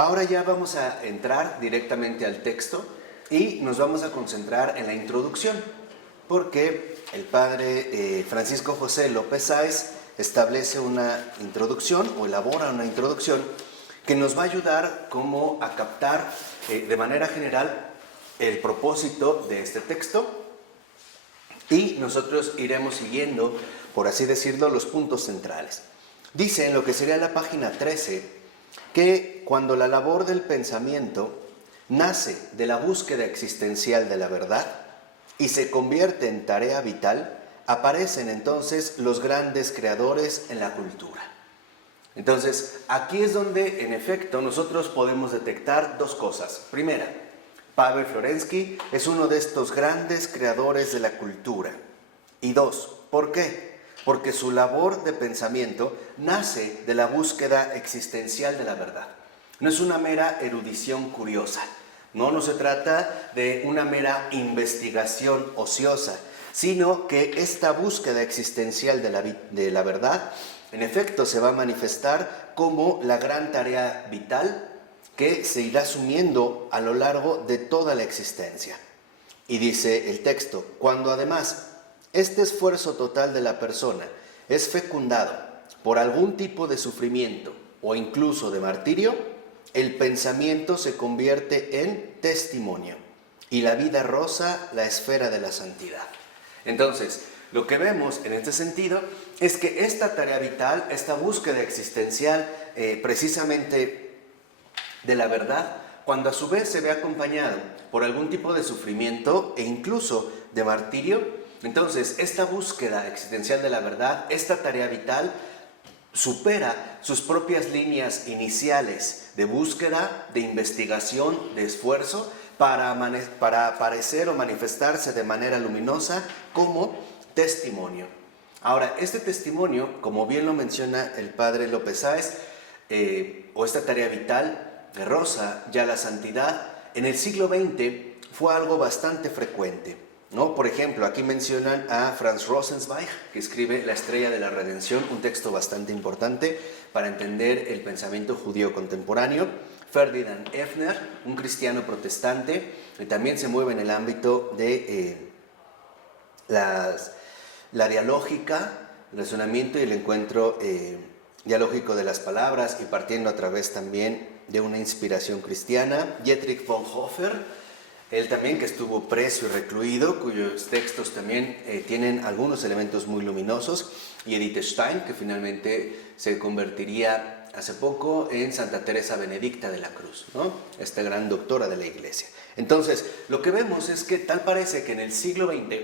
Ahora ya vamos a entrar directamente al texto y nos vamos a concentrar en la introducción, porque el padre Francisco José López Sáez establece una introducción o elabora una introducción que nos va a ayudar como a captar de manera general el propósito de este texto, y nosotros iremos siguiendo, por así decirlo, los puntos centrales. Dice en lo que sería la página 13 que cuando la labor del pensamiento nace de la búsqueda existencial de la verdad y se convierte en tarea vital, aparecen entonces los grandes creadores en la cultura. Entonces, aquí es donde, en efecto, nosotros podemos detectar dos cosas. Primera, Paweł Florensky es uno de estos grandes creadores de la cultura. Y dos, ¿por qué? Porque su labor de pensamiento nace de la búsqueda existencial de la verdad. No es una mera erudición curiosa, no se trata de una mera investigación ociosa, sino que esta búsqueda existencial de la verdad, en efecto, se va a manifestar como la gran tarea vital que se irá asumiendo a lo largo de toda la existencia. Y dice el texto, cuando además este esfuerzo total de la persona es fecundado por algún tipo de sufrimiento o incluso de martirio, el pensamiento se convierte en testimonio y la vida roza la esfera de la santidad. Entonces, lo que vemos en este sentido es que esta tarea vital, esta búsqueda existencial precisamente de la verdad, cuando a su vez se ve acompañado por algún tipo de sufrimiento e incluso de martirio, entonces esta búsqueda existencial de la verdad, esta tarea vital, supera sus propias líneas iniciales de búsqueda, de investigación, de esfuerzo, para aparecer o manifestarse de manera luminosa como testimonio. Ahora, este testimonio, como bien lo menciona el padre López Sáez, o esta tarea vital de rosa ya la santidad, en el siglo XX fue algo bastante frecuente, ¿no? Por ejemplo, aquí mencionan a Franz Rosenzweig, que escribe La estrella de la redención, un texto bastante importante para entender el pensamiento judío contemporáneo. Ferdinand Effner, un cristiano protestante, que también se mueve en el ámbito de la dialógica, el razonamiento y el encuentro dialógico de las palabras, y partiendo a través también de una inspiración cristiana. Dietrich Bonhoeffer, él también, que estuvo preso y recluido, cuyos textos también tienen algunos elementos muy luminosos. Y Edith Stein, que finalmente se convertiría hace poco en Santa Teresa Benedicta de la Cruz, ¿no? Esta gran doctora de la Iglesia. Entonces, lo que vemos es que tal parece que en el siglo XX,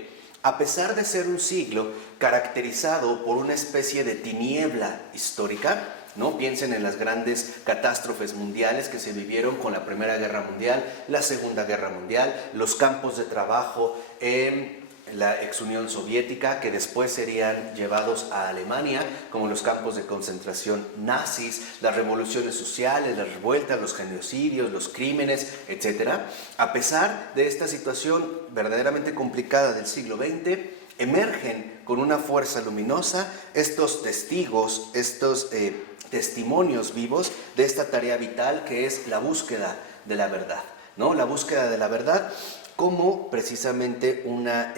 a pesar de ser un siglo caracterizado por una especie de tiniebla histórica, ¿no? Piensen en las grandes catástrofes mundiales que se vivieron con la Primera Guerra Mundial, la Segunda Guerra Mundial, los campos de trabajo en la ex Unión Soviética, que después serían llevados a Alemania, como los campos de concentración nazis, las revoluciones sociales, las revueltas, los genocidios, los crímenes, etc. A pesar de esta situación verdaderamente complicada del siglo XX, emergen con una fuerza luminosa estos testigos, estos testimonios vivos de esta tarea vital que es la búsqueda de la verdad, ¿no? La búsqueda de la verdad como precisamente una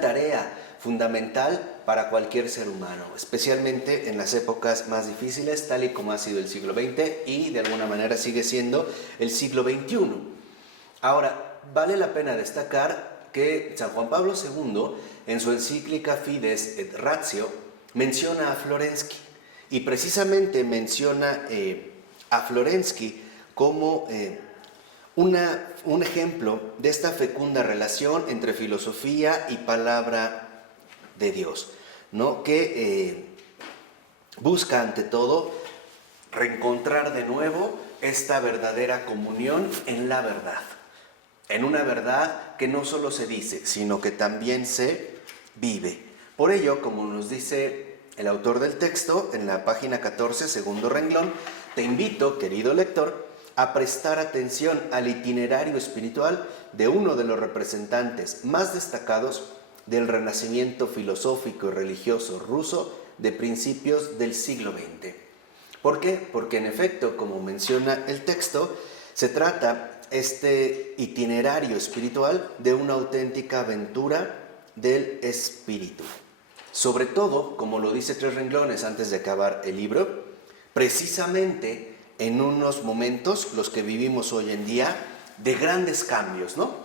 tarea fundamental para cualquier ser humano, especialmente en las épocas más difíciles, tal y como ha sido el siglo XX y de alguna manera sigue siendo el siglo XXI. Ahora, vale la pena destacar que San Juan Pablo II, en su encíclica Fides et Ratio, menciona a Florensky, y precisamente menciona a Florensky como un ejemplo de esta fecunda relación entre filosofía y palabra de Dios, ¿no? Que busca ante todo reencontrar de nuevo esta verdadera comunión en la verdad, en una verdad que no solo se dice, sino que también se vive. Por ello, como nos dice el autor del texto en la página 14, segundo renglón, te invito, querido lector, a prestar atención al itinerario espiritual de uno de los representantes más destacados del renacimiento filosófico y religioso ruso de principios del siglo XX. ¿Por qué? Porque en efecto, como menciona el texto, se trata este itinerario espiritual de una auténtica aventura del espíritu. Sobre todo, como lo dice Tres Renglones antes de acabar el libro, precisamente en unos momentos, los que vivimos hoy en día, de grandes cambios, ¿no?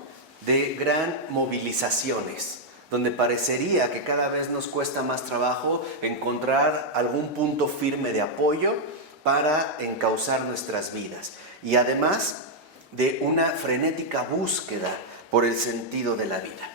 De gran movilizaciones, donde parecería que cada vez nos cuesta más trabajo encontrar algún punto firme de apoyo para encauzar nuestras vidas. Y además de una frenética búsqueda por el sentido de la vida,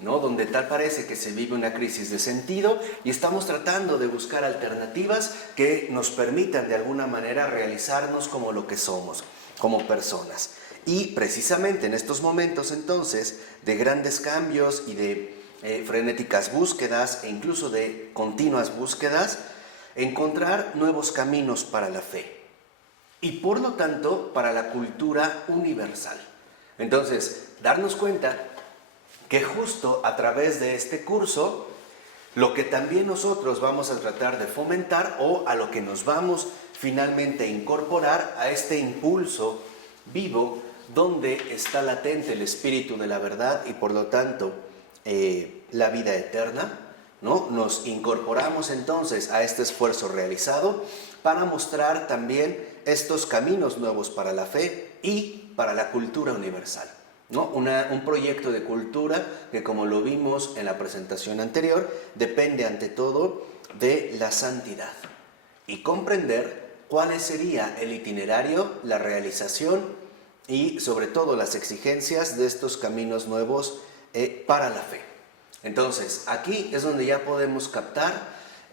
¿no? Donde tal parece que se vive una crisis de sentido y estamos tratando de buscar alternativas que nos permitan de alguna manera realizarnos como lo que somos, como personas. Y precisamente en estos momentos entonces de grandes cambios y de frenéticas búsquedas e incluso de continuas búsquedas, encontrar nuevos caminos para la fe y por lo tanto para la cultura universal. Entonces, darnos cuenta que justo a través de este curso, lo que también nosotros vamos a tratar de fomentar o a lo que nos vamos finalmente a incorporar a este impulso vivo donde está latente el espíritu de la verdad y por lo tanto la vida eterna, ¿no? Nos incorporamos entonces a este esfuerzo realizado para mostrar también estos caminos nuevos para la fe y para la cultura universal, ¿no? Un proyecto de cultura que, como lo vimos en la presentación anterior, depende ante todo de la santidad y comprender cuál sería el itinerario, la realización y sobre todo las exigencias de estos caminos nuevos para la fe. Entonces, aquí es donde ya podemos captar,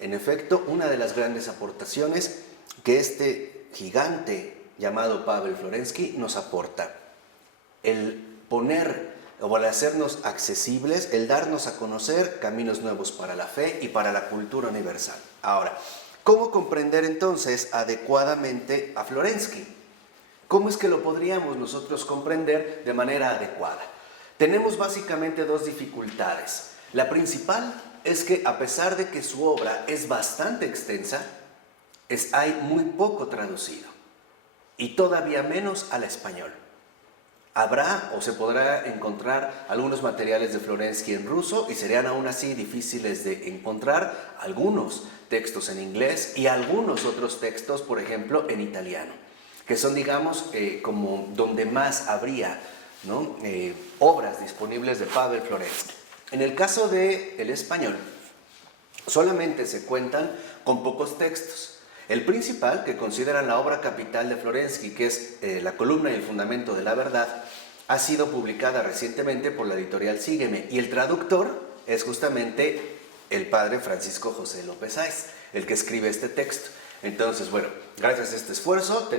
en efecto, una de las grandes aportaciones que este gigante llamado Pavel Florensky nos aporta. El poner o el hacernos accesibles, el darnos a conocer caminos nuevos para la fe y para la cultura universal. Ahora, ¿cómo comprender entonces adecuadamente a Florensky? ¿Cómo es que lo podríamos nosotros comprender de manera adecuada? Tenemos básicamente dos dificultades. La principal es que a pesar de que su obra es bastante extensa, hay muy poco traducido y todavía menos al español. Habrá o se podrá encontrar algunos materiales de Florensky en ruso y serían aún así difíciles de encontrar algunos textos en inglés y algunos otros textos, por ejemplo, en italiano, que son, digamos, como donde más habría, ¿no? Obras disponibles de Pavel Florensky. En el caso del español, solamente se cuentan con pocos textos. El principal, que consideran la obra capital de Florensky, que es La columna y el fundamento de la verdad, ha sido publicada recientemente por la editorial Sígueme, y el traductor es justamente el padre Francisco José López Sáez, el que escribe este texto. Entonces, bueno, gracias a este esfuerzo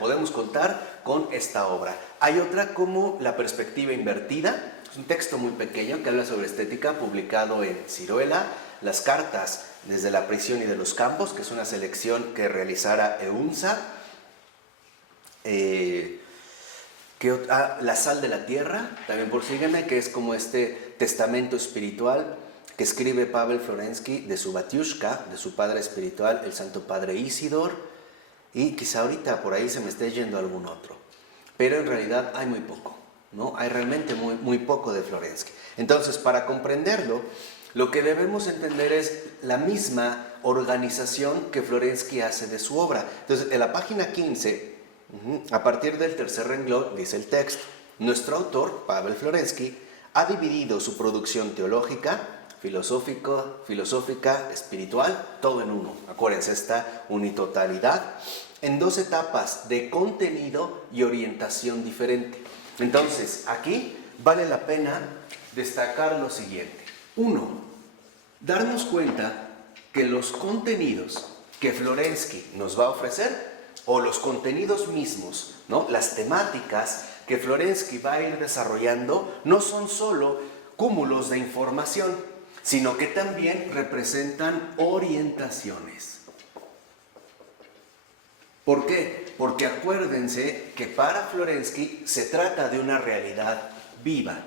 podemos contar con esta obra. Hay otra como La perspectiva invertida, es un texto muy pequeño que habla sobre estética, publicado en Ciruela, Las cartas desde la prisión y de los campos, que es una selección que realizara EUNSA, La sal de la tierra, también por Sígueme, que es como este testamento espiritual que escribe Pavel Florensky de su batiushka, de su padre espiritual, el Santo Padre Isidor, y quizá ahorita por ahí se me esté yendo algún otro, pero en realidad hay muy poco, ¿no? Hay realmente muy poco de Florensky. Entonces, para comprenderlo, lo que debemos entender es la misma organización que Florensky hace de su obra. Entonces, en la página 15, a partir del tercer renglón, dice el texto: nuestro autor, Pavel Florensky, ha dividido su producción teológica, filosófica, espiritual, todo en uno. Acuérdense, esta unitotalidad, en dos etapas de contenido y orientación diferente. Entonces, aquí vale la pena destacar lo siguiente. Uno, darnos cuenta que los contenidos que Florensky nos va a ofrecer, o los contenidos mismos, ¿no? Las temáticas que Florensky va a ir desarrollando, no son solo cúmulos de información, sino que también representan orientaciones. ¿Por qué? Porque acuérdense que para Florensky se trata de una realidad viva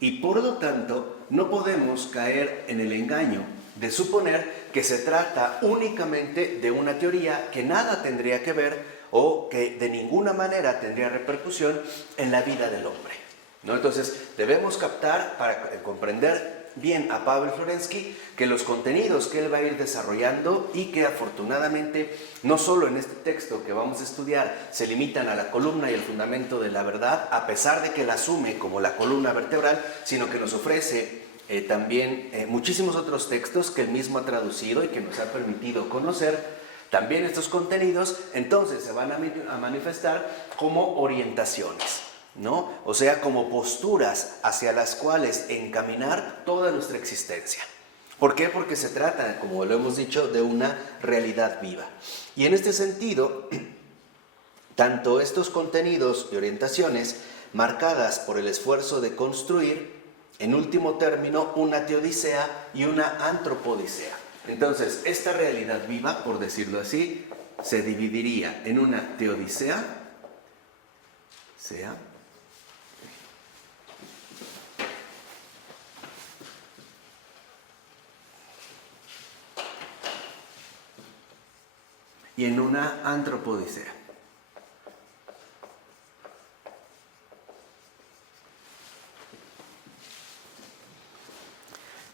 y por lo tanto no podemos caer en el engaño de suponer que se trata únicamente de una teoría que nada tendría que ver o que de ninguna manera tendría repercusión en la vida del hombre, ¿no? Entonces, debemos captar para comprender bien a Pavel Florensky que los contenidos que él va a ir desarrollando y que afortunadamente no solo en este texto que vamos a estudiar se limitan a la columna y el fundamento de la verdad, a pesar de que la asume como la columna vertebral, sino que nos ofrece también muchísimos otros textos que él mismo ha traducido y que nos ha permitido conocer también estos contenidos. Entonces se van a manifestar como orientaciones, ¿no? O sea, como posturas hacia las cuales encaminar toda nuestra existencia. ¿Por qué? Porque se trata, como lo hemos dicho, de una realidad viva. Y en este sentido, tanto estos contenidos y orientaciones marcadas por el esfuerzo de construir, en último término, una teodicea y una antropodicea. Entonces, esta realidad viva, por decirlo así, se dividiría en una teodicea, y en una antropodicea.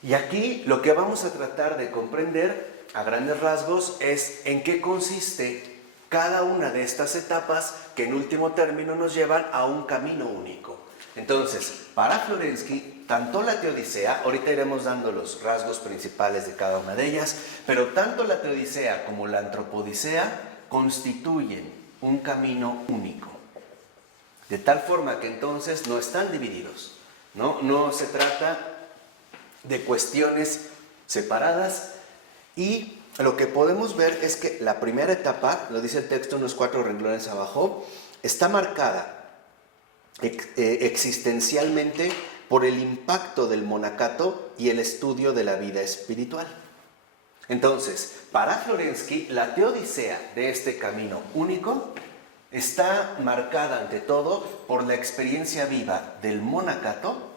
Y aquí lo que vamos a tratar de comprender a grandes rasgos es en qué consiste cada una de estas etapas que en último término nos llevan a un camino único. Entonces, para Florensky, tanto la teodicea, ahorita iremos dando los rasgos principales de cada una de ellas, pero tanto la teodicea como la antropodicea constituyen un camino único. De tal forma que entonces no están divididos, ¿no? No se trata de cuestiones separadas, y lo que podemos ver es que la primera etapa, lo dice el texto unos 4 renglones abajo, está marcada existencialmente por el impacto del monacato y el estudio de la vida espiritual. Entonces, para Florensky, la teodicea de este camino único está marcada ante todo por la experiencia viva del monacato,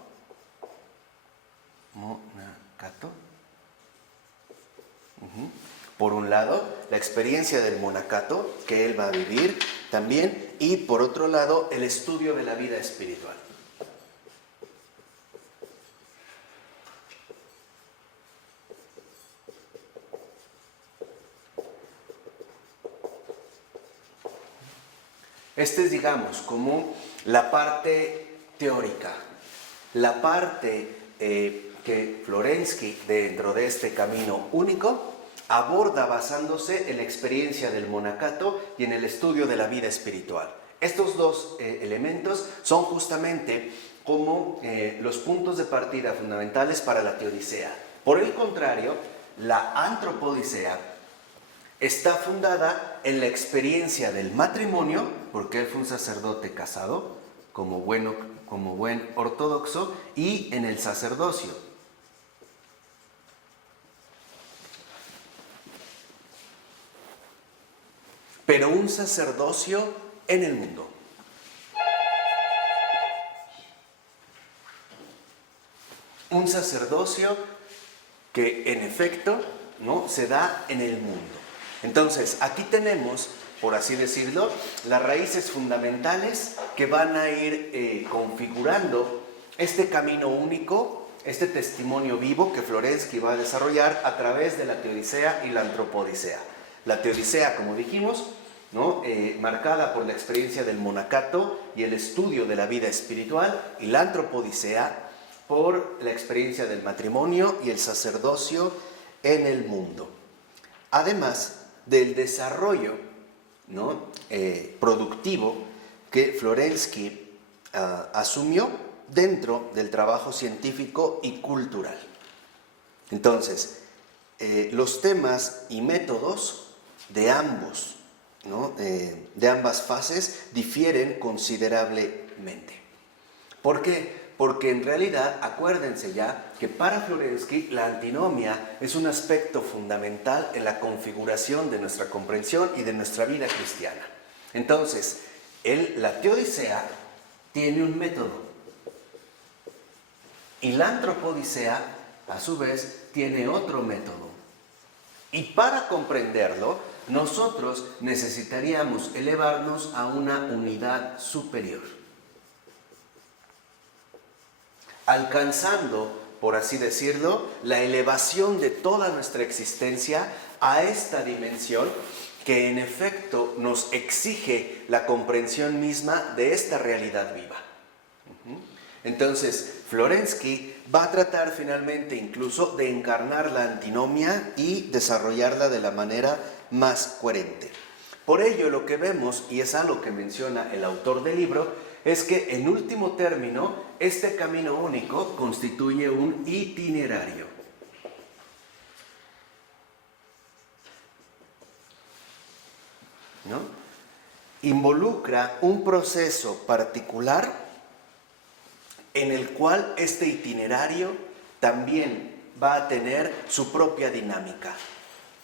por un lado, la experiencia del monacato que él va a vivir también, y por otro lado, el estudio de la vida espiritual. Este es, digamos, como la parte teórica, la parte que Florensky, dentro de este camino único, aborda basándose en la experiencia del monacato y en el estudio de la vida espiritual. Estos dos elementos son justamente como los puntos de partida fundamentales para la teodicea. Por el contrario, la antropodicea está fundada en la experiencia del matrimonio, porque él fue un sacerdote casado, como buen ortodoxo, y en el sacerdocio. Pero un sacerdocio en el mundo. Un sacerdocio que en efecto, ¿no?, se da en el mundo. Entonces, aquí tenemos, por así decirlo, las raíces fundamentales que van a ir configurando este camino único, este testimonio vivo que Florensky va a desarrollar a través de la teodicea y la antropodicea. La teodicea, como dijimos, ¿no?, marcada por la experiencia del monacato y el estudio de la vida espiritual, y la antropodicea por la experiencia del matrimonio y el sacerdocio en el mundo. Además del desarrollo, ¿no?, productivo que Florensky asumió dentro del trabajo científico y cultural. Entonces, los temas y métodos de ambos, ¿no?, de ambas fases difieren considerablemente. ¿Por qué? Porque en realidad, acuérdense ya que para Florensky la antinomia es un aspecto fundamental en la configuración de nuestra comprensión y de nuestra vida cristiana. Entonces, la teodicea tiene un método y la antropodicea a su vez, tiene otro método. Y para comprenderlo, nosotros necesitaríamos elevarnos a una unidad superior, alcanzando, por así decirlo, la elevación de toda nuestra existencia a esta dimensión que en efecto nos exige la comprensión misma de esta realidad viva. Entonces, Florensky va a tratar finalmente incluso de encarnar la antinomia y desarrollarla de la manera más coherente. Por ello, lo que vemos, y es algo que menciona el autor del libro, es que en último término, este camino único constituye un itinerario. ¿No? Involucra un proceso particular en el cual este itinerario también va a tener su propia dinámica.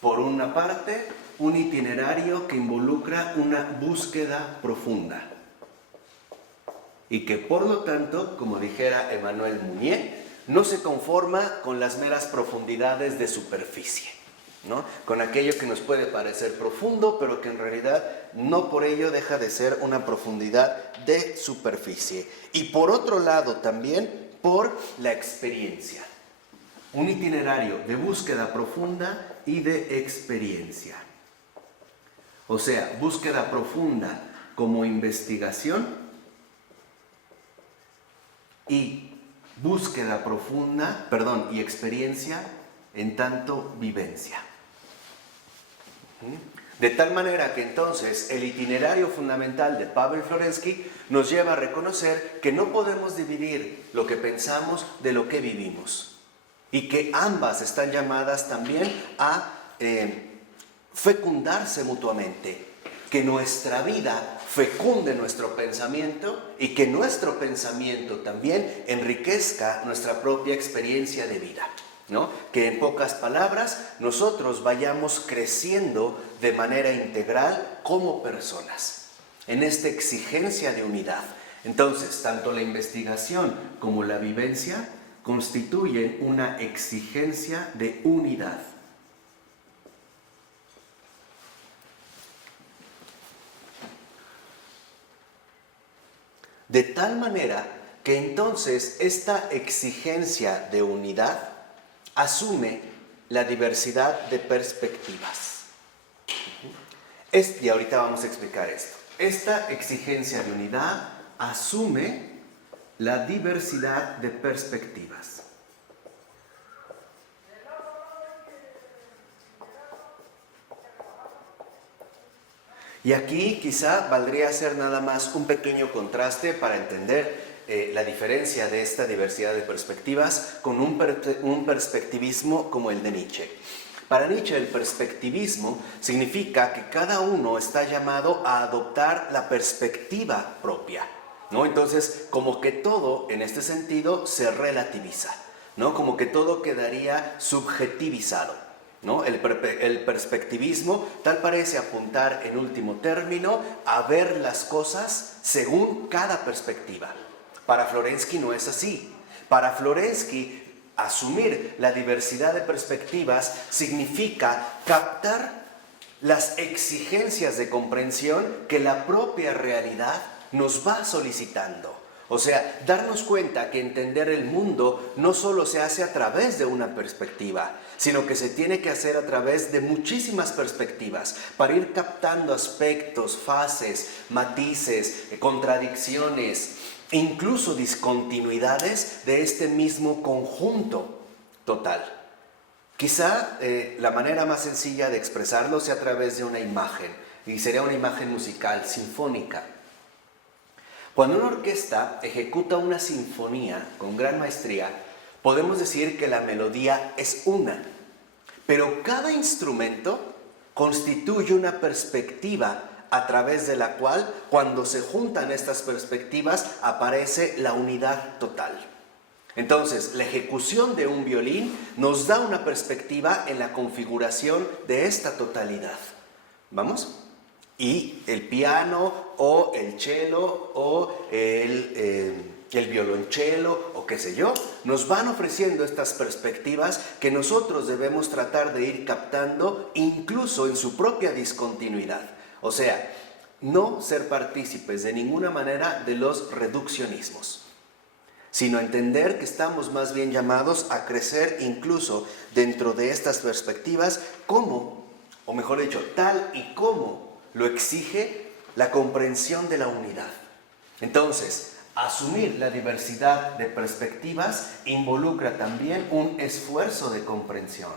Por una parte, un itinerario que involucra una búsqueda profunda y que por lo tanto, como dijera Emmanuel Mounier, no se conforma con las meras profundidades de superficie, ¿no? Con aquello que nos puede parecer profundo, pero que en realidad no por ello deja de ser una profundidad de superficie. Y por otro lado también por la experiencia. Un itinerario de búsqueda profunda y de experiencia. O sea, búsqueda profunda como investigación y búsqueda profunda, y experiencia en tanto vivencia. De tal manera que entonces el itinerario fundamental de Pavel Florensky nos lleva a reconocer que no podemos dividir lo que pensamos de lo que vivimos y que ambas están llamadas también a fecundarse mutuamente, que nuestra vida fecunde nuestro pensamiento y que nuestro pensamiento también enriquezca nuestra propia experiencia de vida, ¿no? Que en pocas palabras nosotros vayamos creciendo de manera integral como personas, en esta exigencia de unidad. Entonces, tanto la investigación como la vivencia constituyen una exigencia de unidad. De tal manera que entonces esta exigencia de unidad asume la diversidad de perspectivas. Y ahorita vamos a explicar esto. Esta exigencia de unidad asume la diversidad de perspectivas. Y aquí quizá valdría hacer nada más un pequeño contraste para entender la diferencia de esta diversidad de perspectivas con un perspectivismo como el de Nietzsche. Para Nietzsche el perspectivismo significa que cada uno está llamado a adoptar la perspectiva propia, ¿no? Entonces, como que todo en este sentido se relativiza, ¿no? Como que todo quedaría subjetivizado, ¿no? El perspectivismo tal parece apuntar en último término a ver las cosas según cada perspectiva. Para Florensky no es así. Para Florensky, asumir la diversidad de perspectivas significa captar las exigencias de comprensión que la propia realidad nos va solicitando. O sea, darnos cuenta que entender el mundo no solo se hace a través de una perspectiva, sino que se tiene que hacer a través de muchísimas perspectivas para ir captando aspectos, fases, matices, contradicciones, incluso discontinuidades de este mismo conjunto total. Quizá la manera más sencilla de expresarlo sea a través de una imagen, y sería una imagen musical, sinfónica. Cuando una orquesta ejecuta una sinfonía con gran maestría, podemos decir que la melodía es una, pero cada instrumento constituye una perspectiva a través de la cual, cuando se juntan estas perspectivas, aparece la unidad total. Entonces, la ejecución de un violín nos da una perspectiva en la configuración de esta totalidad. ¿Vamos? Y el piano o el cello o el violonchelo o qué sé yo, nos van ofreciendo estas perspectivas que nosotros debemos tratar de ir captando incluso en su propia discontinuidad. O sea, no ser partícipes de ninguna manera de los reduccionismos, sino entender que estamos más bien llamados a crecer incluso dentro de estas perspectivas como, o mejor dicho, tal y como lo exige la comprensión de la unidad. Entonces, asumir la diversidad de perspectivas involucra también un esfuerzo de comprensión.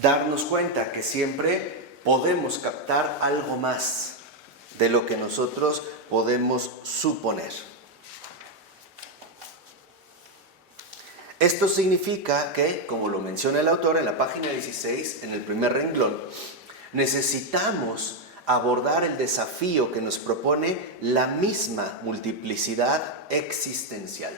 Darnos cuenta que siempre podemos captar algo más de lo que nosotros podemos suponer. Esto significa que, como lo menciona el autor en la página 16, en el primer renglón, necesitamos abordar el desafío que nos propone la misma multiplicidad existencial.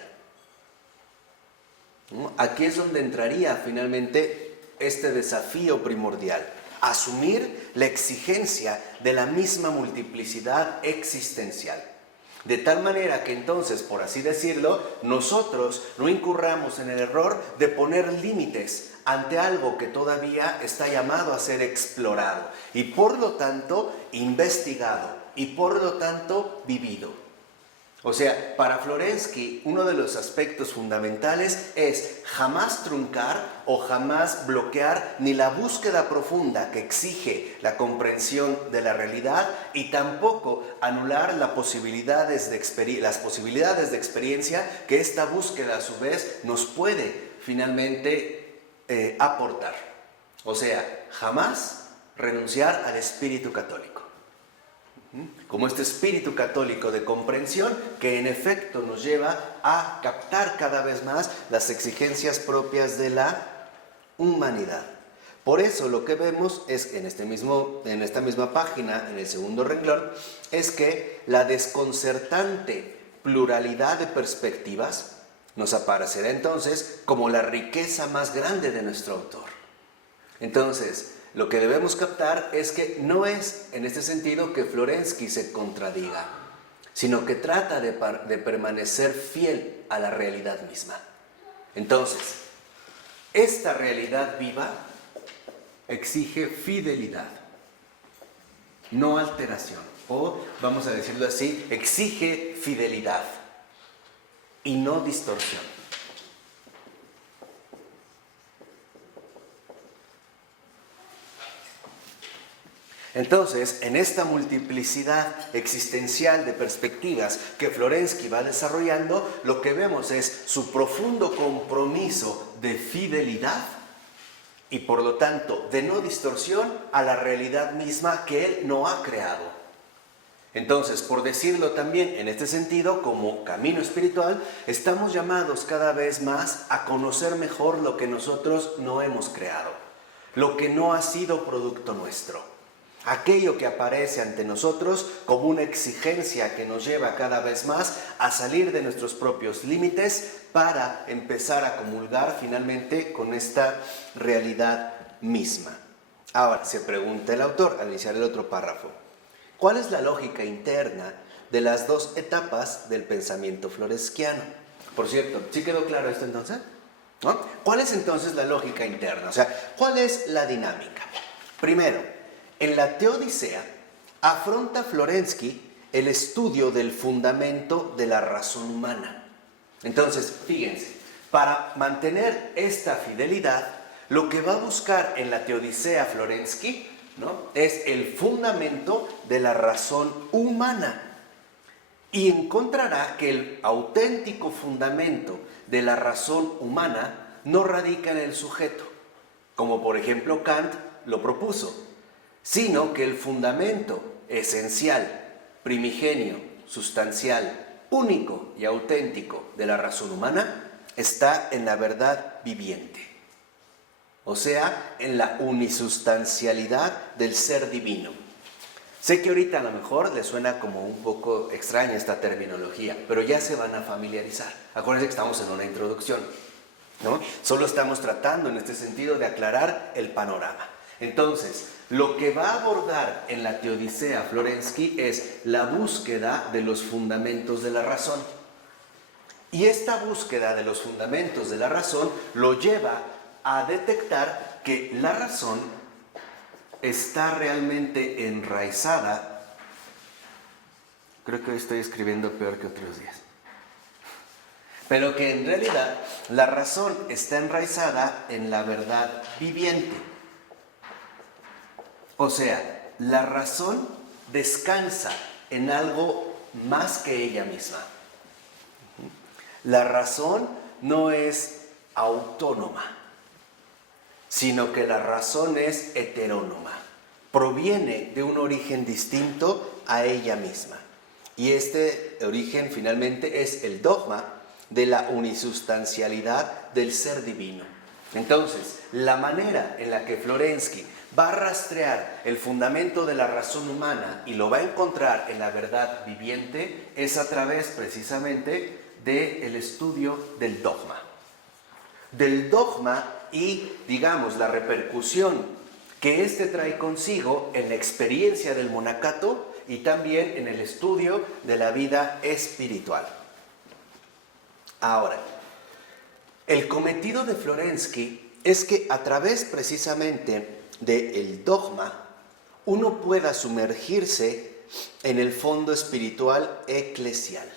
Aquí es donde entraría finalmente este desafío primordial: asumir la exigencia de la misma multiplicidad existencial. De tal manera que entonces, por así decirlo, nosotros no incurramos en el error de poner límites ante algo que todavía está llamado a ser explorado y por lo tanto investigado y por lo tanto vivido. O sea, para Florensky, uno de los aspectos fundamentales es jamás truncar o jamás bloquear ni la búsqueda profunda que exige la comprensión de la realidad y tampoco anular las posibilidades de experiencia que esta búsqueda a su vez nos puede finalmente aportar. O sea, jamás renunciar al espíritu católico. Como este espíritu católico de comprensión que en efecto nos lleva a captar cada vez más las exigencias propias de la humanidad. Por eso lo que vemos es en esta misma página, en el segundo renglón, es que la desconcertante pluralidad de perspectivas nos aparecerá entonces como la riqueza más grande de nuestro autor. Entonces, lo que debemos captar es que no es en este sentido que Florensky se contradiga, sino que trata de permanecer fiel a la realidad misma. Entonces, esta realidad viva exige fidelidad, no alteración, o vamos a decirlo así, exige fidelidad y no distorsión. Entonces, en esta multiplicidad existencial de perspectivas que Florensky va desarrollando, lo que vemos es su profundo compromiso de fidelidad y por lo tanto de no distorsión a la realidad misma que él no ha creado. Entonces, por decirlo también en este sentido, como camino espiritual, estamos llamados cada vez más a conocer mejor lo que nosotros no hemos creado, lo que no ha sido producto nuestro. Aquello que aparece ante nosotros como una exigencia que nos lleva cada vez más a salir de nuestros propios límites para empezar a comulgar finalmente con esta realidad misma. Ahora, se pregunta el autor al iniciar el otro párrafo: ¿cuál es la lógica interna de las dos etapas del pensamiento florenskiano? Por cierto, ¿sí quedó claro esto entonces? ¿No? ¿Cuál es entonces la lógica interna? O sea, ¿cuál es la dinámica? Primero, en la Teodicea afronta Florensky el estudio del fundamento de la razón humana. Entonces, fíjense, para mantener esta fidelidad, lo que va a buscar en la Teodicea Florensky, ¿no?, es el fundamento de la razón humana. Y encontrará que el auténtico fundamento de la razón humana no radica en el sujeto, como por ejemplo Kant lo propuso, sino que el fundamento esencial, primigenio, sustancial, único y auténtico de la razón humana está en la verdad viviente, o sea, en la unisustancialidad del ser divino. Sé que ahorita a lo mejor les suena como un poco extraña esta terminología, pero ya se van a familiarizar. Acuérdense que estamos en una introducción. ¿no? Solo estamos tratando en este sentido de aclarar el panorama. Entonces, lo que va a abordar en la Teodicea Florensky es la búsqueda de los fundamentos de la razón. Y esta búsqueda de los fundamentos de la razón lo lleva a detectar que la razón está realmente enraizada. Creo que hoy estoy escribiendo peor que otros días. Pero que en realidad la razón está enraizada en la verdad viviente. O sea, la razón descansa en algo más que ella misma. La razón no es autónoma, sino que la razón es heterónoma. Proviene de un origen distinto a ella misma. Y este origen finalmente es el dogma de la unisustancialidad del ser divino. Entonces, la manera en la que Florensky va a rastrear el fundamento de la razón humana y lo va a encontrar en la verdad viviente es a través precisamente del estudio del dogma. Del dogma y, digamos, la repercusión que éste trae consigo en la experiencia del monacato y también en el estudio de la vida espiritual. Ahora, el cometido de Florensky es que a través precisamente del dogma uno pueda sumergirse en el fondo espiritual eclesial.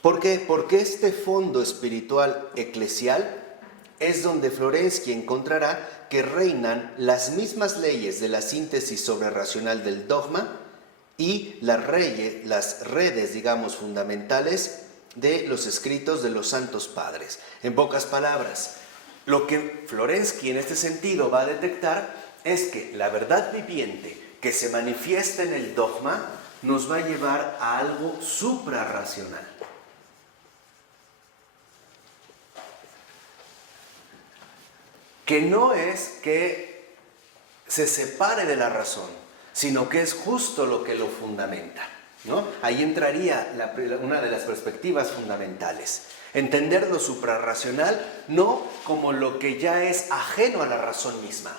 ¿Por qué? Porque este fondo espiritual eclesial es donde Florensky encontrará que reinan las mismas leyes de la síntesis sobrerracional del dogma y las redes, digamos, fundamentales de los escritos de los santos padres. En pocas palabras, lo que Florensky en este sentido va a detectar es que la verdad viviente que se manifiesta en el dogma nos va a llevar a algo suprarracional. Que no es que se separe de la razón, sino que es justo lo que lo fundamenta, ¿no? Ahí entraría una de las perspectivas fundamentales. Entender lo suprarracional no como lo que ya es ajeno a la razón misma,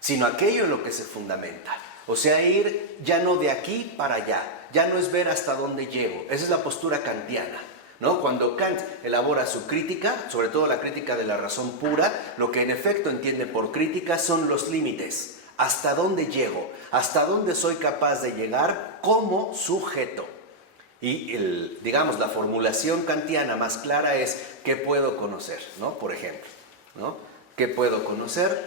sino aquello en lo que se fundamenta. O sea, ir ya no de aquí para allá, ya no es ver hasta dónde llego. Esa es la postura kantiana, ¿no? Cuando Kant elabora su crítica, sobre todo la crítica de la razón pura, lo que en efecto entiende por crítica son los límites. ¿Hasta dónde llego? ¿Hasta dónde soy capaz de llegar como sujeto? Y digamos, la formulación kantiana más clara es ¿qué puedo conocer? ¿No? Por ejemplo, ¿no? ¿Qué puedo conocer?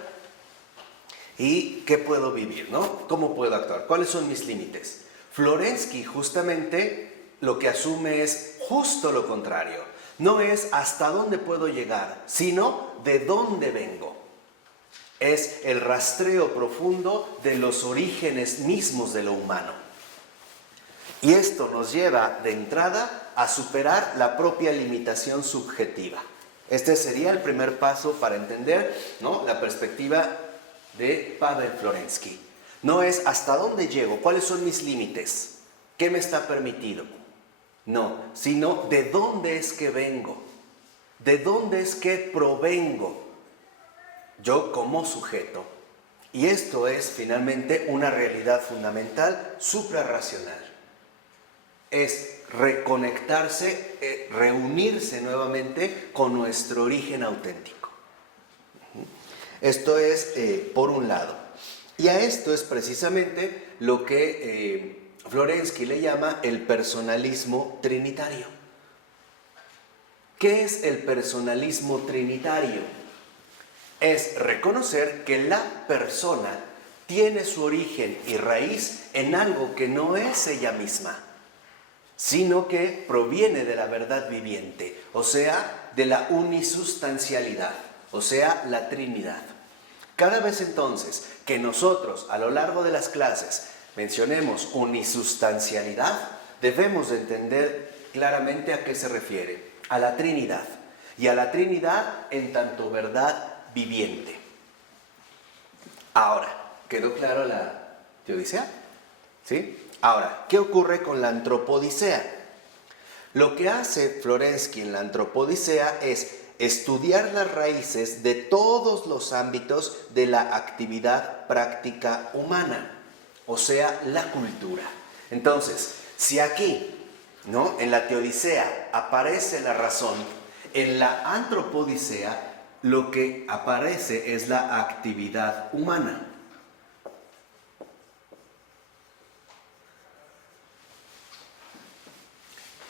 ¿Y qué puedo vivir? ¿No? ¿Cómo puedo actuar? ¿Cuáles son mis límites? Florensky justamente lo que asume es justo lo contrario. No es hasta dónde puedo llegar, sino de dónde vengo. Es el rastreo profundo de los orígenes mismos de lo humano. Y esto nos lleva de entrada a superar la propia limitación subjetiva. Este sería el primer paso para entender, ¿no?, la perspectiva de Pavel Florensky. No es hasta dónde llego, cuáles son mis límites, qué me está permitido. No, sino de dónde es que vengo, de dónde es que provengo yo como sujeto. Y esto es finalmente una realidad fundamental suprarracional. Es reconectarse, reunirse nuevamente con nuestro origen auténtico. Esto es por un lado. Y a esto es precisamente lo que Florensky le llama el personalismo trinitario. ¿Qué es el personalismo trinitario? Es reconocer que la persona tiene su origen y raíz en algo que no es ella misma, sino que proviene de la verdad viviente, o sea, de la unisustancialidad, o sea, la Trinidad. Cada vez entonces que nosotros a lo largo de las clases mencionemos unisustancialidad, debemos de entender claramente a qué se refiere, a la Trinidad, y a la Trinidad en tanto verdad viviente. Ahora, ¿quedó claro la teodicea? ¿Sí? Ahora, ¿qué ocurre con la antropodicea? Lo que hace Florensky en la Antropodicea es estudiar las raíces de todos los ámbitos de la actividad práctica humana, o sea, la cultura. Entonces, si aquí, ¿no?, en la Teodicea aparece la razón, en la Antropodicea lo que aparece es la actividad humana.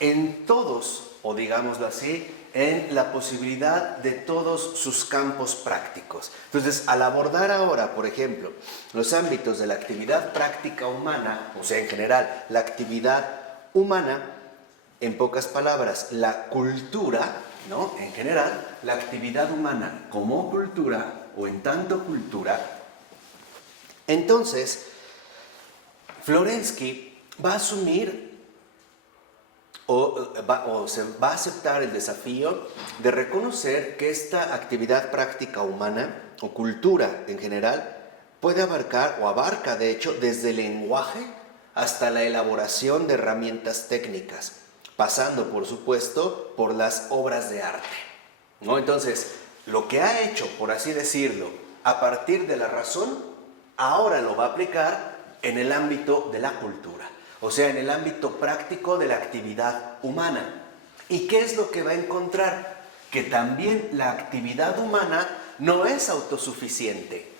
En todos, o digámoslo así, en la posibilidad de todos sus campos prácticos. Entonces, al abordar ahora, por ejemplo, los ámbitos de la actividad práctica humana, o sea, en general, la actividad humana, en pocas palabras, la cultura, ¿no?, en general, la actividad humana como cultura, o en tanto cultura, entonces, Florensky va a asumir se va a aceptar el desafío de reconocer que esta actividad práctica humana o cultura en general puede abarcar o abarca de hecho desde el lenguaje hasta la elaboración de herramientas técnicas, pasando por supuesto por las obras de arte, ¿no? Entonces, lo que ha hecho, por así decirlo, a partir de la razón, ahora lo va a aplicar en el ámbito de la cultura. O sea, en el ámbito práctico de la actividad humana. ¿Y qué es lo que va a encontrar? Que también la actividad humana no es autosuficiente.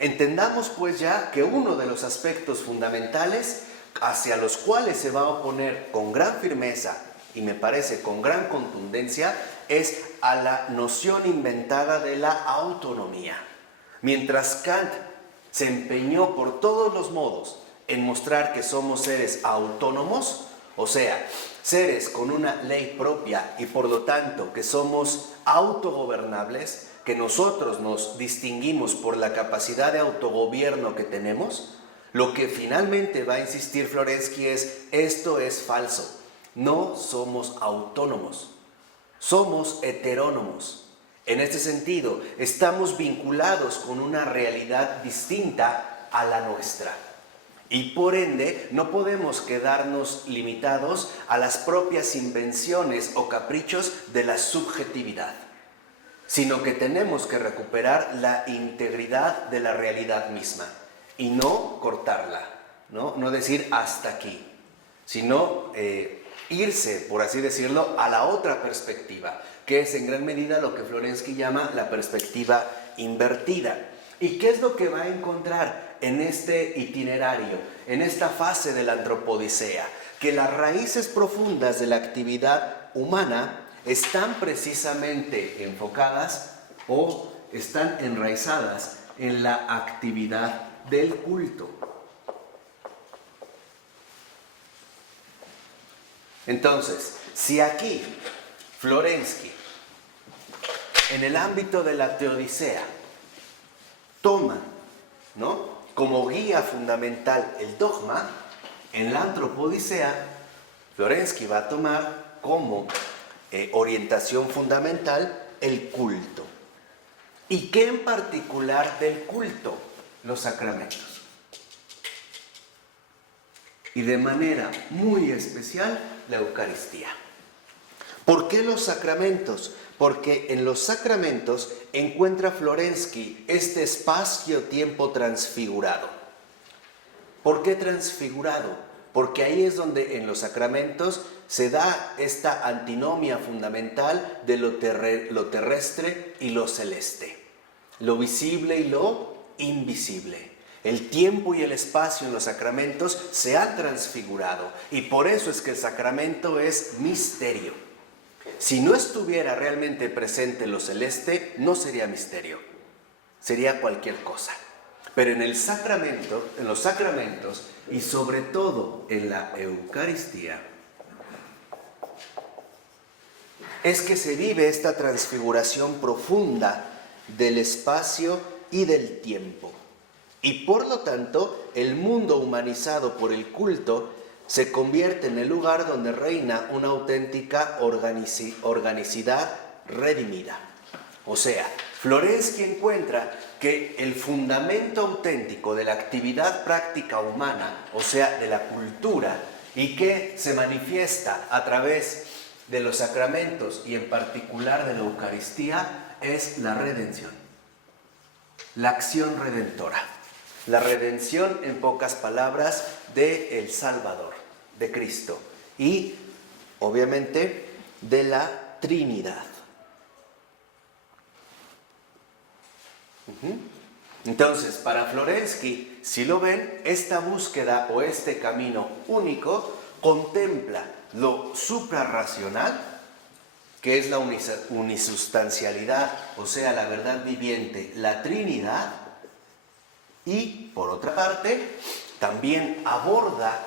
Entendamos pues ya que uno de los aspectos fundamentales hacia los cuales se va a oponer con gran firmeza y me parece con gran contundencia es a la noción inventada de la autonomía. Mientras Kant se empeñó por todos los modos en mostrar que somos seres autónomos, o sea, seres con una ley propia y por lo tanto que somos autogobernables, que nosotros nos distinguimos por la capacidad de autogobierno que tenemos, lo que finalmente va a insistir Florensky es: esto es falso, no somos autónomos, somos heterónomos. En este sentido, estamos vinculados con una realidad distinta a la nuestra. Y por ende, no podemos quedarnos limitados a las propias invenciones o caprichos de la subjetividad, sino que tenemos que recuperar la integridad de la realidad misma y no cortarla, no decir hasta aquí, sino irse, por así decirlo, a la otra perspectiva, que es en gran medida lo que Florensky llama la perspectiva invertida. ¿Y qué es lo que va a encontrar en este itinerario, en esta fase de la Antropodicea? Que las raíces profundas de la actividad humana están precisamente enfocadas o están enraizadas en la actividad del culto. Entonces, si aquí Florensky, en el ámbito de la Teodicea, toma, ¿no?, como guía fundamental el dogma, en la Antropodicea, Florensky va a tomar como orientación fundamental el culto. ¿Y qué en particular del culto? Los sacramentos. Y de manera muy especial, la Eucaristía. ¿Por qué los sacramentos? Porque en los sacramentos encuentra Florensky este espacio-tiempo transfigurado. ¿Por qué transfigurado? Porque ahí es donde en los sacramentos se da esta antinomia fundamental de lo terrestre y lo celeste, lo visible y lo invisible. El tiempo y el espacio en los sacramentos se han transfigurado y por eso es que el sacramento es misterio. Si no estuviera realmente presente lo celeste, no sería misterio, sería cualquier cosa. Pero en el sacramento, en los sacramentos y sobre todo en la Eucaristía, es que se vive esta transfiguración profunda del espacio y del tiempo. Y por lo tanto, el mundo humanizado por el culto se convierte en el lugar donde reina una auténtica organicidad redimida. O sea, Florensky encuentra que el fundamento auténtico de la actividad práctica humana, o sea, de la cultura, y que se manifiesta a través de los sacramentos y en particular de la Eucaristía es la redención, la acción redentora. La redención, en pocas palabras, de el Salvador, de Cristo y, obviamente, de la Trinidad. Entonces, para Florensky, si lo ven, esta búsqueda o este camino único contempla lo suprarracional, que es la unisustancialidad, o sea, la verdad viviente, la Trinidad, y, por otra parte, también aborda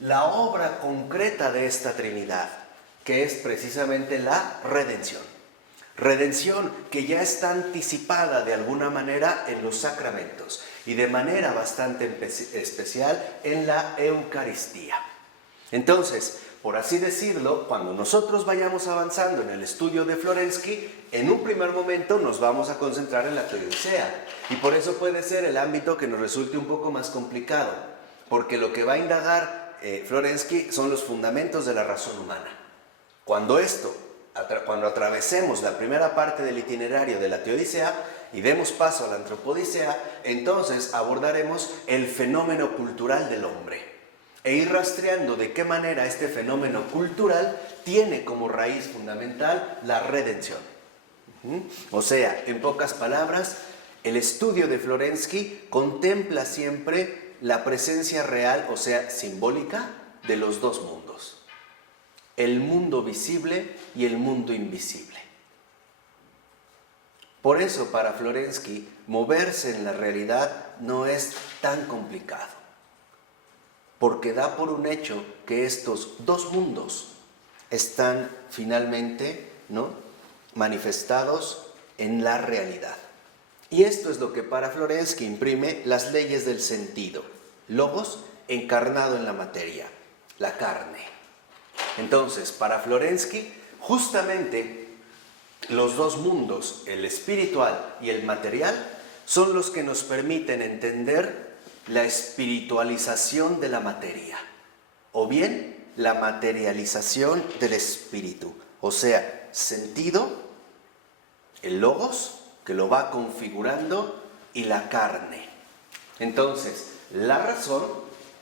la obra concreta de esta Trinidad, que es precisamente la redención. Redención que ya está anticipada de alguna manera en los sacramentos y de manera bastante especial en la Eucaristía. Entonces, por así decirlo, cuando nosotros vayamos avanzando en el estudio de Florensky, en un primer momento nos vamos a concentrar en la teodicea. Y por eso puede ser el ámbito que nos resulte un poco más complicado, porque lo que va a indagar Florensky son los fundamentos de la razón humana. Cuando atravesemos la primera parte del itinerario de la teodicea y demos paso a la antropodicea, entonces abordaremos el fenómeno cultural del hombre e ir rastreando de qué manera este fenómeno cultural tiene como raíz fundamental la redención. O sea, en pocas palabras, el estudio de Florensky contempla siempre la presencia real, o sea, simbólica, de los dos mundos. El mundo visible y el mundo invisible. Por eso, para Florensky, moverse en la realidad no es tan complicado, porque da por un hecho que estos dos mundos están finalmente, ¿no?, manifestados en la realidad. Y esto es lo que para Florensky imprime las leyes del sentido. Logos encarnado en la materia, la carne. Entonces, para Florensky, justamente los dos mundos, el espiritual y el material, son los que nos permiten entender la espiritualización de la materia, o bien la materialización del espíritu, o sea, sentido, el logos, que lo va configurando, y la carne. Entonces, la razón,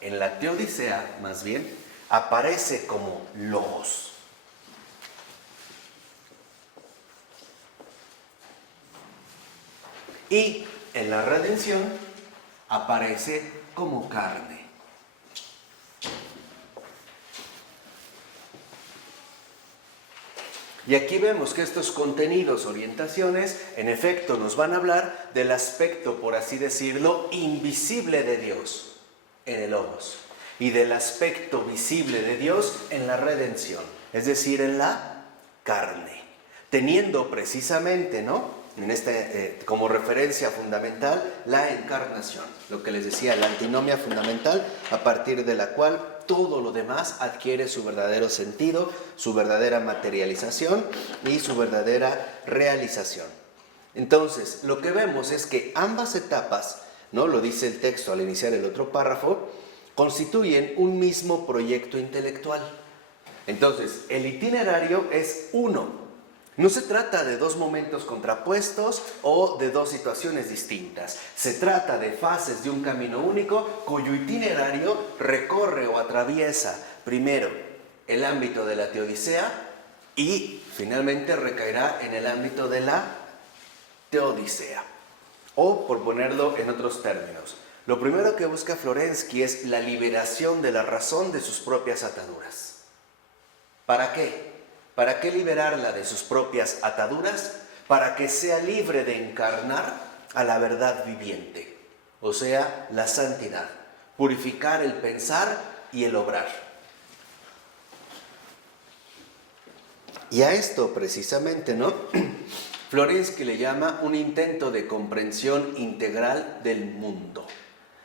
en la teodicea más bien, aparece como logos. Y en la redención aparece como carne. Y aquí vemos que estos contenidos, orientaciones, en efecto nos van a hablar del aspecto, por así decirlo, invisible de Dios en el logos y del aspecto visible de Dios en la redención, es decir, en la carne, teniendo precisamente, ¿no?, en como referencia fundamental la encarnación, lo que les decía, la antinomia fundamental a partir de la cual todo lo demás adquiere su verdadero sentido, su verdadera materialización y su verdadera realización. Entonces, lo que vemos es que ambas etapas, ¿no?, lo dice el texto al iniciar el otro párrafo, constituyen un mismo proyecto intelectual. Entonces, el itinerario es uno. No se trata de dos momentos contrapuestos o de dos situaciones distintas. Se trata de fases de un camino único cuyo itinerario recorre o atraviesa primero el ámbito de la teodicea y finalmente recaerá en el ámbito de la teodicea. O, por ponerlo en otros términos, lo primero que busca Florensky es la liberación de la razón de sus propias ataduras. ¿Para qué? ¿Para qué liberarla de sus propias ataduras? Para que sea libre de encarnar a la verdad viviente, o sea, la santidad, purificar el pensar y el obrar. Y a esto precisamente, ¿no?, Florensky le llama un intento de comprensión integral del mundo.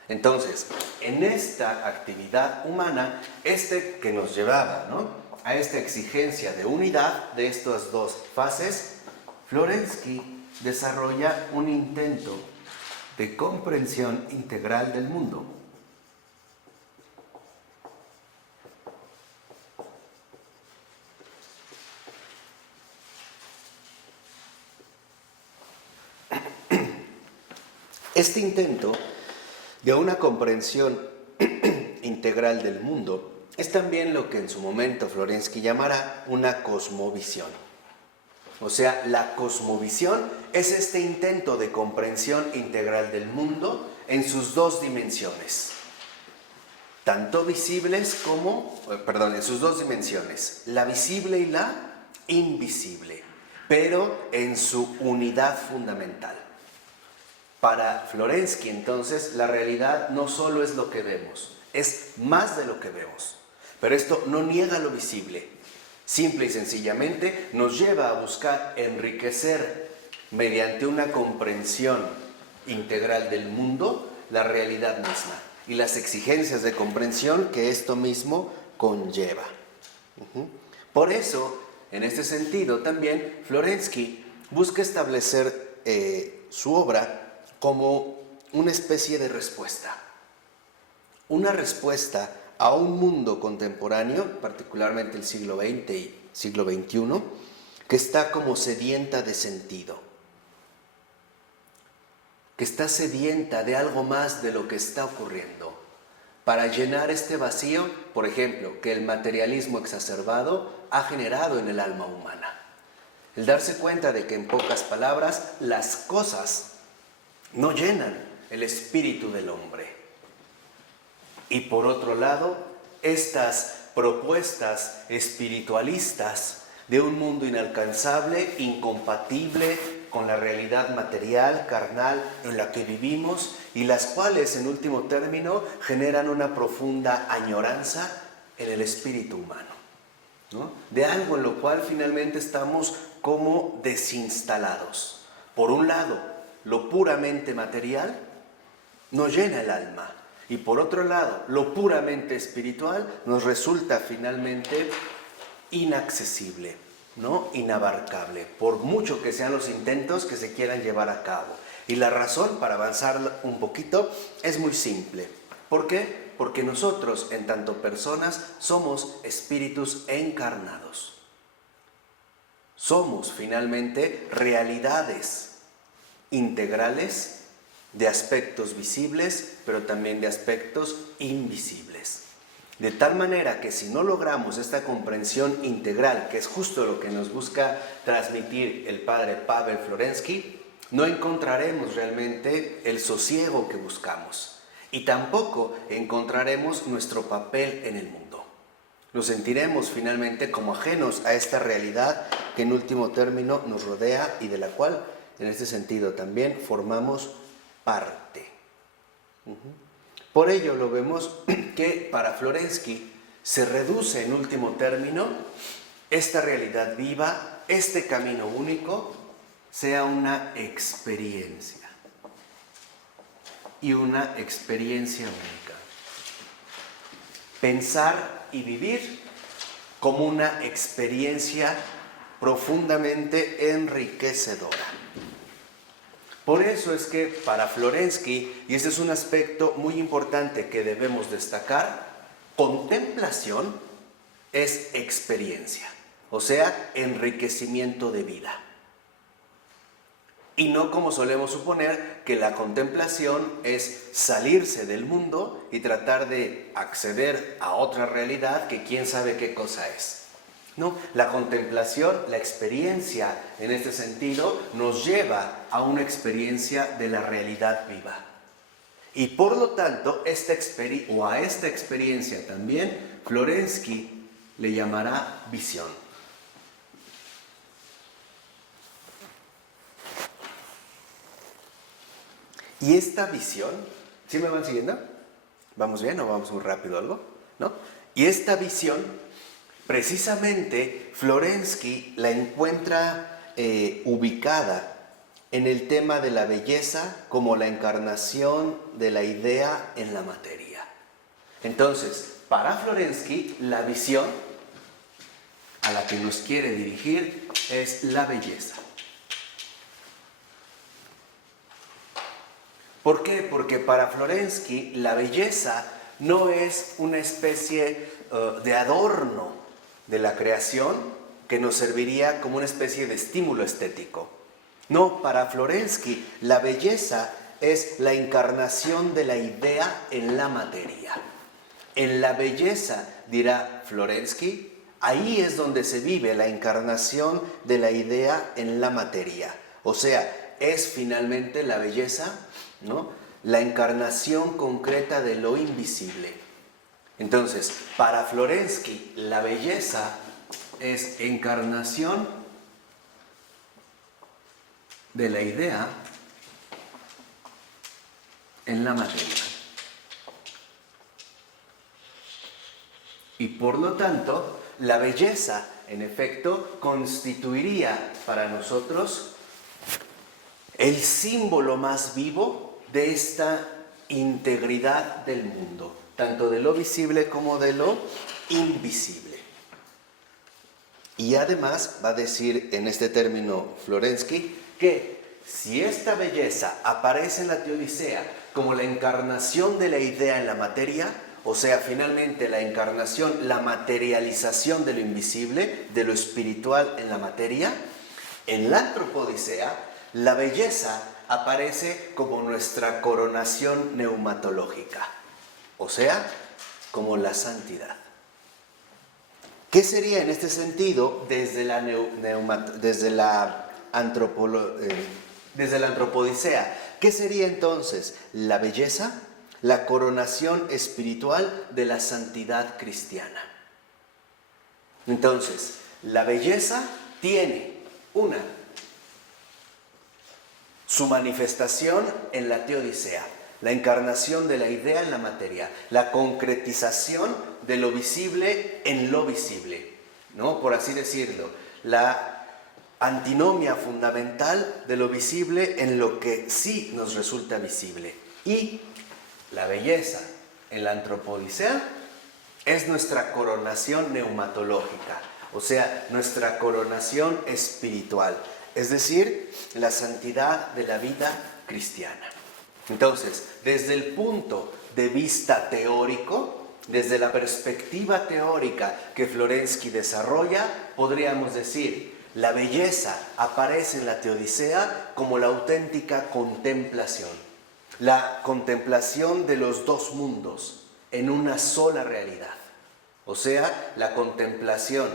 Entonces, en esta actividad humana, que nos llevaba, ¿no?, a esta exigencia de unidad de estas dos fases, Florensky desarrolla un intento de comprensión integral del mundo. Este intento de una comprensión integral del mundo es también lo que en su momento Florensky llamará una cosmovisión. O sea, la cosmovisión es este intento de comprensión integral del mundo en sus dos dimensiones, tanto visibles como, en sus dos dimensiones, la visible y la invisible, pero en su unidad fundamental. Para Florensky, entonces, la realidad no solo es lo que vemos, es más de lo que vemos. Pero esto no niega lo visible. Simple y sencillamente nos lleva a buscar enriquecer mediante una comprensión integral del mundo la realidad misma y las exigencias de comprensión que esto mismo conlleva. Por eso, en este sentido también, Florensky busca establecer su obra como una especie de respuesta. Una respuesta a un mundo contemporáneo, particularmente el siglo XX y siglo XXI, que está como sedienta de sentido, que está sedienta de algo más de lo que está ocurriendo, para llenar este vacío, por ejemplo, que el materialismo exacerbado ha generado en el alma humana. El darse cuenta de que, en pocas palabras, las cosas no llenan el espíritu del hombre. Y por otro lado, estas propuestas espiritualistas de un mundo inalcanzable, incompatible con la realidad material, carnal en la que vivimos, y las cuales, en último término, generan una profunda añoranza en el espíritu humano, ¿no? De algo en lo cual finalmente estamos como desinstalados. Por un lado, lo puramente material nos llena el alma, y por otro lado, lo puramente espiritual nos resulta finalmente inaccesible, ¿no? Inabarcable, por mucho que sean los intentos que se quieran llevar a cabo. Y la razón, para avanzar un poquito, es muy simple. ¿Por qué? Porque nosotros, en tanto personas, somos espíritus encarnados. Somos finalmente realidades integrales de aspectos visibles, pero también de aspectos invisibles. De tal manera que si no logramos esta comprensión integral, que es justo lo que nos busca transmitir el padre Pavel Florensky, no encontraremos realmente el sosiego que buscamos y tampoco encontraremos nuestro papel en el mundo. Nos sentiremos finalmente como ajenos a esta realidad que en último término nos rodea y de la cual, en este sentido también, formamos parte. Por ello lo vemos que para Florensky se reduce en último término esta realidad viva, este camino único, sea una experiencia. Y una experiencia única. Pensar y vivir como una experiencia profundamente enriquecedora. Por eso es que para Florensky, y este es un aspecto muy importante que debemos destacar, contemplación es experiencia, o sea, enriquecimiento de vida. Y no como solemos suponer que la contemplación es salirse del mundo y tratar de acceder a otra realidad que quién sabe qué cosa es. No, la contemplación, la experiencia en este sentido, nos lleva a una experiencia de la realidad viva. Y por lo tanto, a esta experiencia también, Florensky le llamará visión. Y esta visión, ¿sí me van siguiendo? ¿Vamos bien o vamos muy rápido algo? ¿No? Y esta visión, precisamente, Florensky la encuentra ubicada en el tema de la belleza como la encarnación de la idea en la materia. Entonces, para Florensky, la visión a la que nos quiere dirigir es la belleza. ¿Por qué? Porque para Florensky la belleza no es una especie de adorno de la creación que nos serviría como una especie de estímulo estético. No, para Florensky la belleza es la encarnación de la idea en la materia. En la belleza, dirá Florensky, ahí es donde se vive la encarnación de la idea en la materia. O sea, es finalmente la belleza, ¿no?, la encarnación concreta de lo invisible. Entonces, para Florensky, la belleza es encarnación de la idea en la materia. Y por lo tanto, la belleza, en efecto, constituiría para nosotros el símbolo más vivo de esta integridad del mundo, tanto de lo visible como de lo invisible. Y además va a decir en este término Florensky que si esta belleza aparece en la Teodicea como la encarnación de la idea en la materia, o sea, finalmente la encarnación, la materialización de lo invisible, de lo espiritual en la materia, en la Antropodicea, la belleza aparece como nuestra coronación neumatológica, o sea, como la santidad. ¿Qué sería en este sentido desde la Antropodicea? ¿Qué sería entonces la belleza? La coronación espiritual de la santidad cristiana. Entonces, la belleza tiene su manifestación en la Teodicea, la encarnación de la idea en la materia, la concretización de lo visible en lo visible, ¿no?, por así decirlo, la antinomia fundamental de lo visible en lo que sí nos resulta visible. Y la belleza en la Antropodicea es nuestra coronación neumatológica, o sea, nuestra coronación espiritual, es decir, la santidad de la vida cristiana. Entonces, desde el punto de vista teórico, desde la perspectiva teórica que Florensky desarrolla, podríamos decir, la belleza aparece en la Teodicea como la auténtica contemplación. La contemplación de los dos mundos en una sola realidad, o sea, la contemplación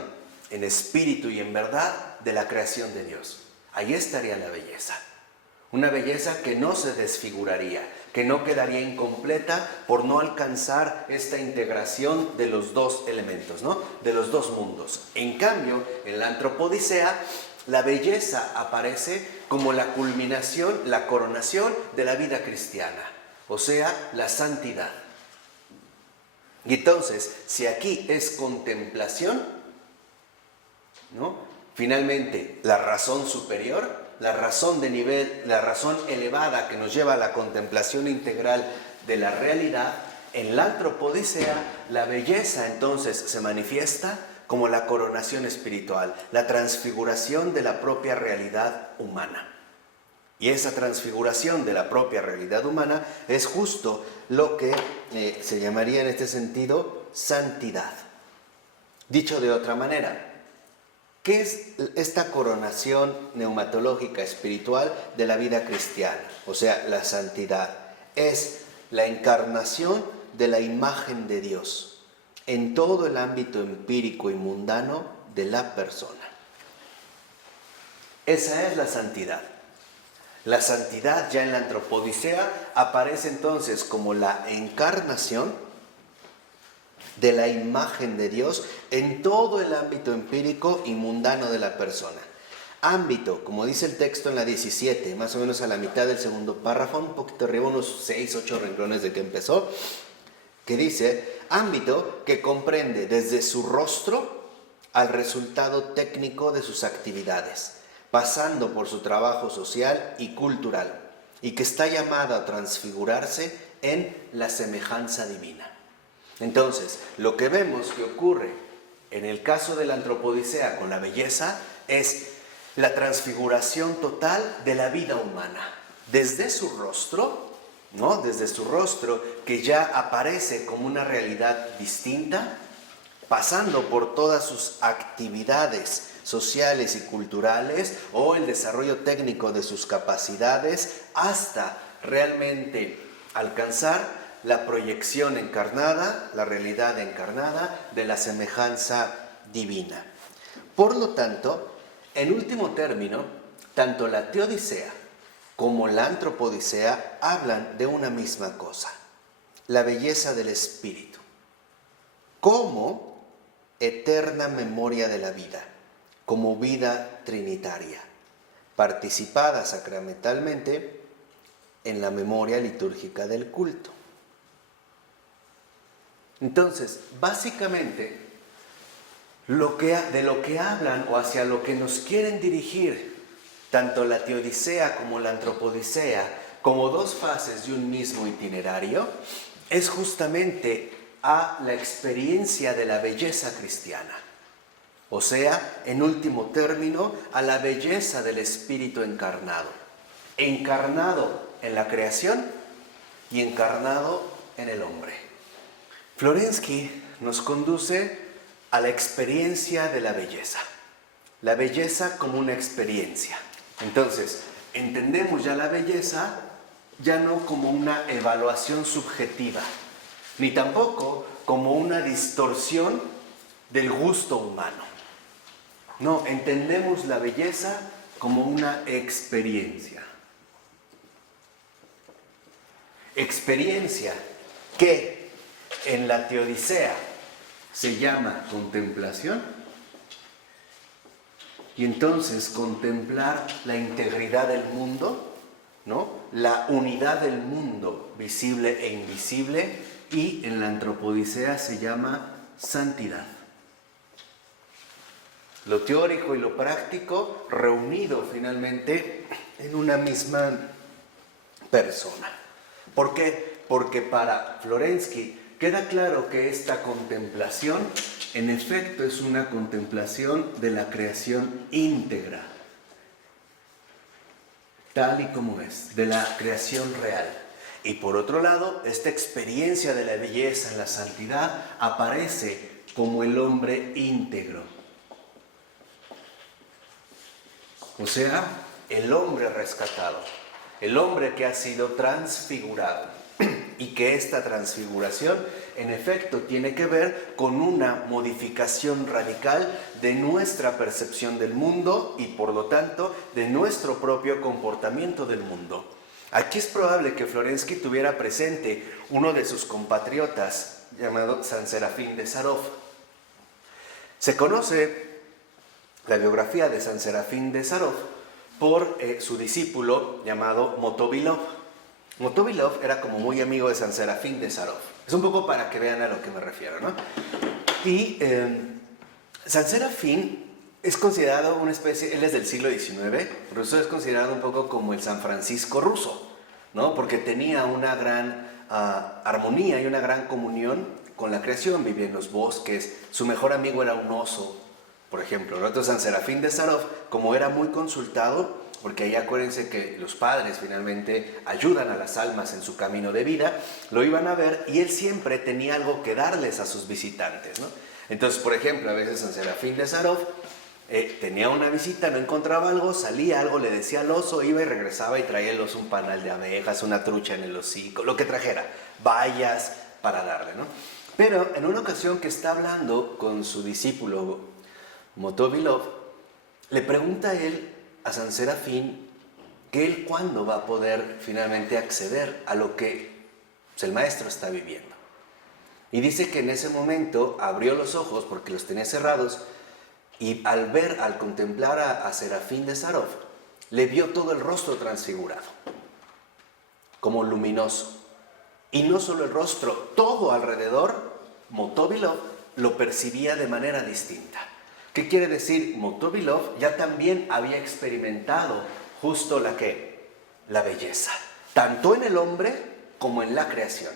en espíritu y en verdad de la creación de Dios. Ahí estaría la belleza, una belleza que no se desfiguraría, que no quedaría incompleta por no alcanzar esta integración de los dos elementos, ¿no?, de los dos mundos. En cambio, en la Antropodicea, la belleza aparece como la culminación, la coronación de la vida cristiana, o sea, la santidad. Y entonces, si aquí es contemplación, ¿no?, finalmente la razón superior, la razón de nivel, la razón elevada que nos lleva a la contemplación integral de la realidad, en la Antropodicea, la belleza entonces se manifiesta como la coronación espiritual, la transfiguración de la propia realidad humana. Y esa transfiguración de la propia realidad humana es justo lo que se llamaría en este sentido santidad. Dicho de otra manera, ¿qué es esta coronación neumatológica espiritual de la vida cristiana? O sea, la santidad es la encarnación de la imagen de Dios en todo el ámbito empírico y mundano de la persona. Esa es la santidad. La santidad ya en la Antropodicea aparece entonces como la encarnación de la imagen de Dios en todo el ámbito empírico y mundano de la persona. Ámbito, como dice el texto en la 17, más o menos a la mitad del segundo párrafo, un poquito arriba, unos 6, 8 renglones de que empezó, que dice, ámbito que comprende desde su rostro al resultado técnico de sus actividades, pasando por su trabajo social y cultural, y que está llamado a transfigurarse en la semejanza divina. Entonces, lo que vemos que ocurre en el caso de la Antropodicea con la belleza es la transfiguración total de la vida humana, desde su rostro, ¿no?, desde su rostro que ya aparece como una realidad distinta, pasando por todas sus actividades sociales y culturales o el desarrollo técnico de sus capacidades hasta realmente alcanzar la proyección encarnada, la realidad encarnada de la semejanza divina. Por lo tanto, en último término, tanto la teodicea como la antropodicea hablan de una misma cosa: la belleza del espíritu, como eterna memoria de la vida, como vida trinitaria, participada sacramentalmente en la memoria litúrgica del culto. Entonces, básicamente, de lo que hablan o hacia lo que nos quieren dirigir tanto la teodicea como la antropodicea, como dos fases de un mismo itinerario, es justamente a la experiencia de la belleza cristiana. O sea, en último término, a la belleza del Espíritu encarnado. Encarnado en la creación y encarnado en el hombre. Florensky nos conduce a la experiencia de la belleza. La belleza como una experiencia. Entonces, entendemos ya la belleza ya no como una evaluación subjetiva, ni tampoco como una distorsión del gusto humano. No, entendemos la belleza como una experiencia. Experiencia que en la teodicea se llama contemplación. Y entonces contemplar la integridad del mundo, ¿no? La unidad del mundo, visible e invisible, y en la antropodicea se llama santidad. Lo teórico y lo práctico reunido finalmente en una misma persona. ¿Por qué? Porque para Florensky queda claro que esta contemplación, en efecto, es una contemplación de la creación íntegra, tal y como es, de la creación real. Y por otro lado, esta experiencia de la belleza en la santidad aparece como el hombre íntegro. O sea, el hombre rescatado, el hombre que ha sido transfigurado. Y que esta transfiguración, en efecto, tiene que ver con una modificación radical de nuestra percepción del mundo y, por lo tanto, de nuestro propio comportamiento del mundo. Aquí es probable que Florensky tuviera presente uno de sus compatriotas, llamado San Serafín de Sarov. Se conoce la biografía de San Serafín de Sarov por su discípulo llamado Motovilov. Motovilov era como muy amigo de San Serafín de Sarov. Es un poco para que vean a lo que me refiero, ¿no? Y San Serafín es considerado una especie, él es del siglo XIX, ruso, es considerado un poco como el San Francisco ruso, ¿no? Porque tenía una gran armonía y una gran comunión con la creación, vivía en los bosques, su mejor amigo era un oso, por ejemplo, ¿no? Entonces San Serafín de Sarov, como era muy consultado, porque ahí acuérdense que los padres finalmente ayudan a las almas en su camino de vida, lo iban a ver y él siempre tenía algo que darles a sus visitantes, ¿no? Entonces, por ejemplo, a veces San Serafín de Sarov tenía una visita, no encontraba algo, salía algo, le decía al oso, iba y regresaba y traía el oso un panal de abejas, una trucha en el hocico, lo que trajera, bayas para darle, ¿no? Pero en una ocasión que está hablando con su discípulo Motovilov, le pregunta a él, a San Serafín, que él cuándo va a poder finalmente acceder a lo que el maestro está viviendo. Y dice que en ese momento abrió los ojos porque los tenía cerrados y al contemplar a Serafín de Sarov, le vio todo el rostro transfigurado, como luminoso. Y no solo el rostro, todo alrededor, Motovilov lo percibía de manera distinta. ¿Qué quiere decir? Motovilov ya también había experimentado justo la belleza, tanto en el hombre como en la creación.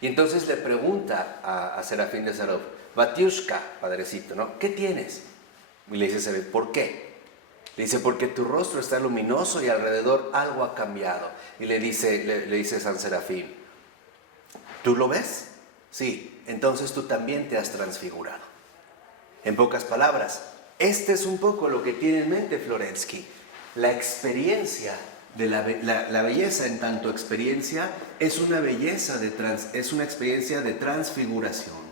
Y entonces le pregunta a Serafín de Sarov, Batiushka, padrecito, ¿no? ¿Qué tienes? Y le dice Serafín, ¿por qué? Le dice, porque tu rostro está luminoso y alrededor algo ha cambiado. Y le dice San Serafín, ¿tú lo ves? Sí, entonces tú también te has transfigurado. En pocas palabras, este es un poco lo que tiene en mente Florensky, la experiencia la belleza en tanto experiencia es una es una experiencia de transfiguración.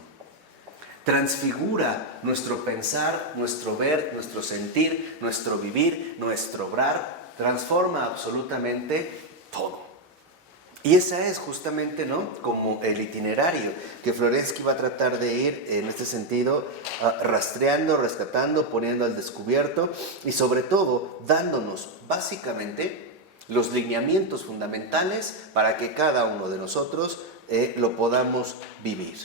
Transfigura nuestro pensar, nuestro ver, nuestro sentir, nuestro vivir, nuestro obrar, transforma absolutamente todo. Y esa es justamente, ¿no?, como el itinerario que Florensky va a tratar de ir en este sentido, rastreando, rescatando, poniendo al descubierto y sobre todo dándonos básicamente los lineamientos fundamentales para que cada uno de nosotros lo podamos vivir.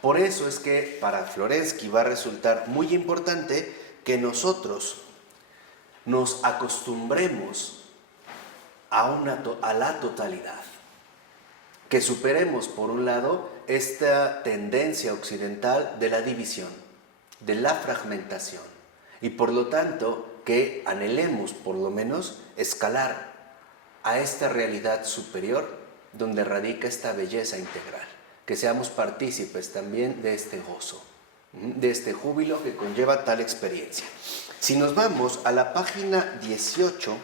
Por eso es que para Florensky va a resultar muy importante que nosotros nos acostumbremos a la totalidad, que superemos por un lado esta tendencia occidental de la división, de la fragmentación, y por lo tanto que anhelemos por lo menos escalar a esta realidad superior donde radica esta belleza integral, que seamos partícipes también de este gozo, de este júbilo que conlleva tal experiencia. Si nos vamos a la página 18,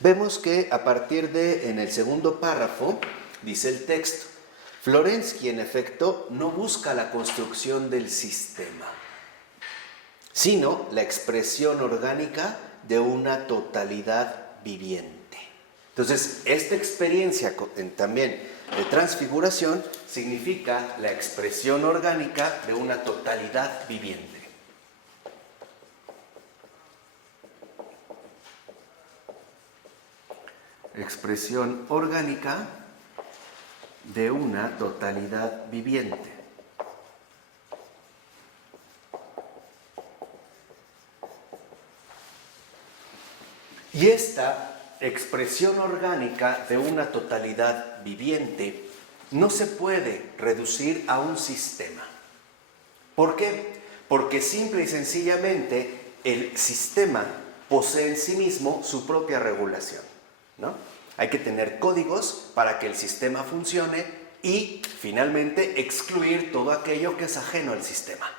vemos que a partir en el segundo párrafo, dice el texto, Florensky en efecto no busca la construcción del sistema, sino la expresión orgánica de una totalidad viviente. Entonces, esta experiencia también de transfiguración significa la expresión orgánica de una totalidad viviente. Expresión orgánica de una totalidad viviente. Y esta expresión orgánica de una totalidad viviente no se puede reducir a un sistema. ¿Por qué? Porque simple y sencillamente el sistema posee en sí mismo su propia regulación, ¿no? Hay que tener códigos para que el sistema funcione y finalmente excluir todo aquello que es ajeno al sistema.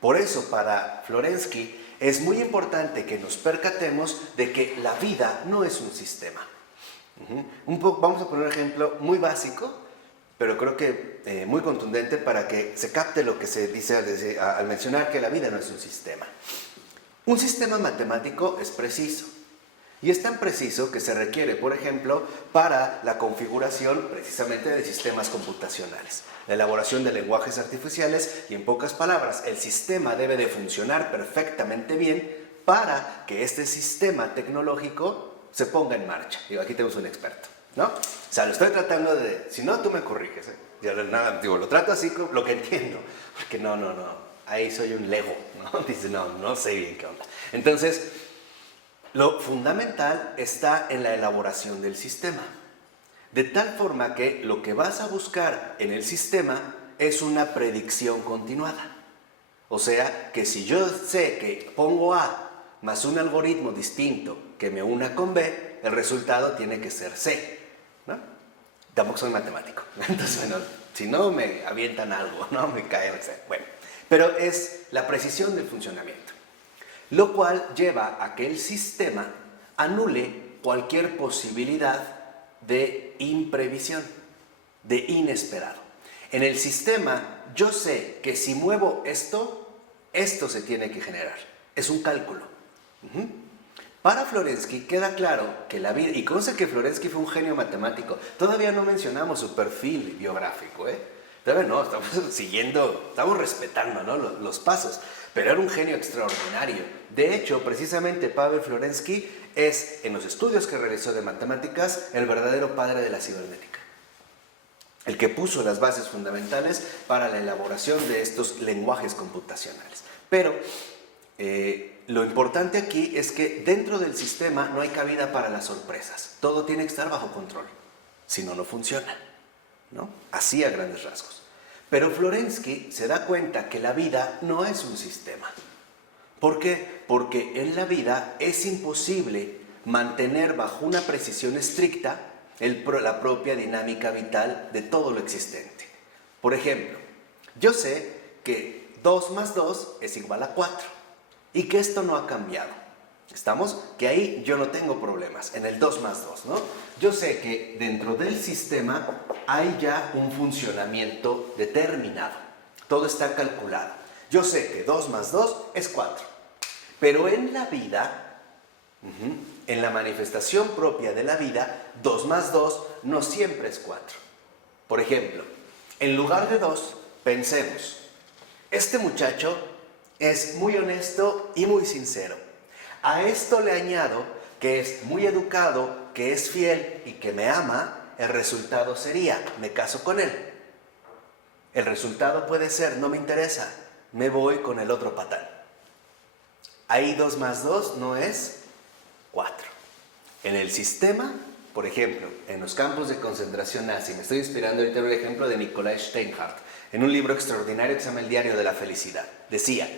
Por eso para Florensky es muy importante que nos percatemos de que la vida no es un sistema. Vamos a poner un ejemplo muy básico, pero creo que muy contundente para que se capte lo que se dice al mencionar que la vida no es un sistema. Un sistema matemático es preciso. Y es tan preciso que se requiere, por ejemplo, para la configuración precisamente de sistemas computacionales, la elaboración de lenguajes artificiales y, en pocas palabras, el sistema debe de funcionar perfectamente bien para que este sistema tecnológico se ponga en marcha. Digo, aquí tenemos un experto, ¿no? O sea, lo estoy tratando de... Si no, tú me corriges, ¿eh? Yo nada, digo, lo trato así con lo que entiendo, porque no, ahí soy un lego, ¿no? Dice, no sé bien qué onda. Entonces, lo fundamental está en la elaboración del sistema, de tal forma que lo que vas a buscar en el sistema es una predicción continuada. O sea, que si yo sé que pongo A más un algoritmo distinto que me una con B, el resultado tiene que ser C, ¿no? Tampoco soy matemático, entonces, bueno, si no me avientan algo, ¿no? Me cae, no sé. Bueno, pero es la precisión del funcionamiento. Lo cual lleva a que el sistema anule cualquier posibilidad de imprevisión, de inesperado. En el sistema yo sé que si muevo esto se tiene que generar. Es un cálculo. Para Florensky queda claro que la vida, y conste que Florensky fue un genio matemático, todavía no mencionamos su perfil biográfico, todavía no, estamos respetando, ¿no?, los pasos. Pero era un genio extraordinario. De hecho, precisamente Pavel Florensky es, en los estudios que realizó de matemáticas, el verdadero padre de la cibernética. El que puso las bases fundamentales para la elaboración de estos lenguajes computacionales. Pero lo importante aquí es que dentro del sistema no hay cabida para las sorpresas. Todo tiene que estar bajo control. Si no, no funciona, ¿no? Así a grandes rasgos. Pero Florensky se da cuenta que la vida no es un sistema. ¿Por qué? Porque en la vida es imposible mantener bajo una precisión estricta la propia dinámica vital de todo lo existente. Por ejemplo, yo sé que 2 más 2 es igual a 4 y que esto no ha cambiado. ¿Estamos? Que ahí yo no tengo problemas, en el 2 más 2, ¿no? Yo sé que dentro del sistema hay ya un funcionamiento determinado. Todo está calculado. Yo sé que 2 más 2 es 4. Pero en la vida, en la manifestación propia de la vida, 2 más 2 no siempre es 4. Por ejemplo, en lugar de 2, pensemos, este muchacho es muy honesto y muy sincero. A esto le añado que es muy educado, que es fiel y que me ama. El resultado sería, me caso con él. El resultado puede ser, no me interesa, me voy con el otro patán. Ahí 2 más 2 no es 4. En el sistema, por ejemplo, en los campos de concentración nazi, me estoy inspirando ahorita en un ejemplo de Nikolai Steinhardt, en un libro extraordinario que se llama El diario de la felicidad. Decía,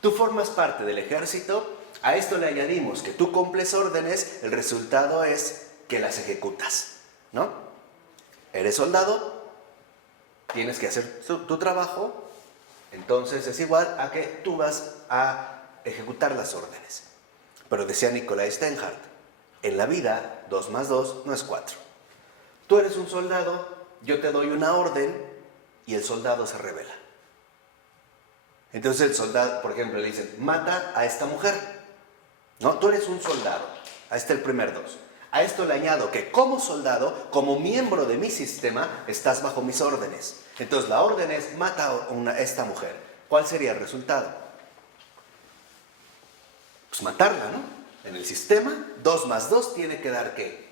tú formas parte del ejército, a esto le añadimos que tú cumples órdenes, el resultado es que las ejecutas, ¿no? Eres soldado, tienes que hacer tu trabajo, entonces es igual a que tú vas a ejecutar las órdenes. Pero decía Nikolai Steinhardt, en la vida 2 más 2 no es 4. Tú eres un soldado, yo te doy una orden y el soldado se rebela. Entonces el soldado, por ejemplo, le dicen, mata a esta mujer. No, tú eres un soldado. Ahí está el primer 2. A esto le añado que como soldado, como miembro de mi sistema, estás bajo mis órdenes. Entonces la orden es, mata a esta mujer. ¿Cuál sería el resultado? Pues matarla, ¿no? En el sistema, 2 más 2 tiene que dar ¿qué?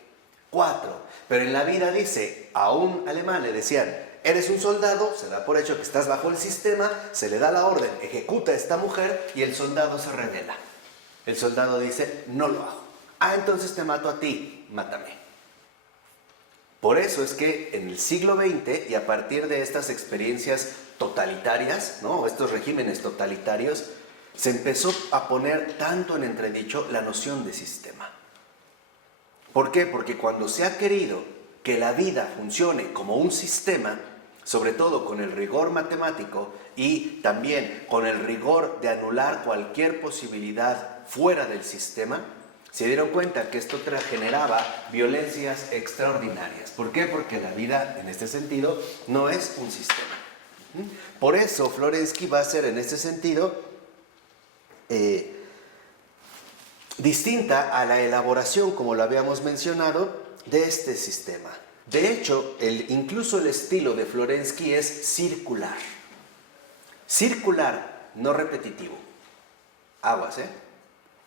4. Pero en la vida dice, a un alemán le decían, eres un soldado, se da por hecho que estás bajo el sistema, se le da la orden, ejecuta a esta mujer y el soldado se revela. El soldado dice, no lo hago. Ah, entonces te mato a ti, mátame. Por eso es que en el siglo XX y a partir de estas experiencias totalitarias, ¿no? Estos regímenes totalitarios, se empezó a poner tanto en entredicho la noción de sistema. ¿Por qué? Porque cuando se ha querido que la vida funcione como un sistema, sobre todo con el rigor matemático y también con el rigor de anular cualquier posibilidad fuera del sistema, se dieron cuenta que esto generaba violencias extraordinarias. ¿Por qué? Porque la vida, en este sentido, no es un sistema. Por eso, Florensky va a ser, en este sentido, distinta a la elaboración, como lo habíamos mencionado, de este sistema. De hecho, incluso el estilo de Florensky es circular. Circular, no repetitivo. Aguas, ¿eh?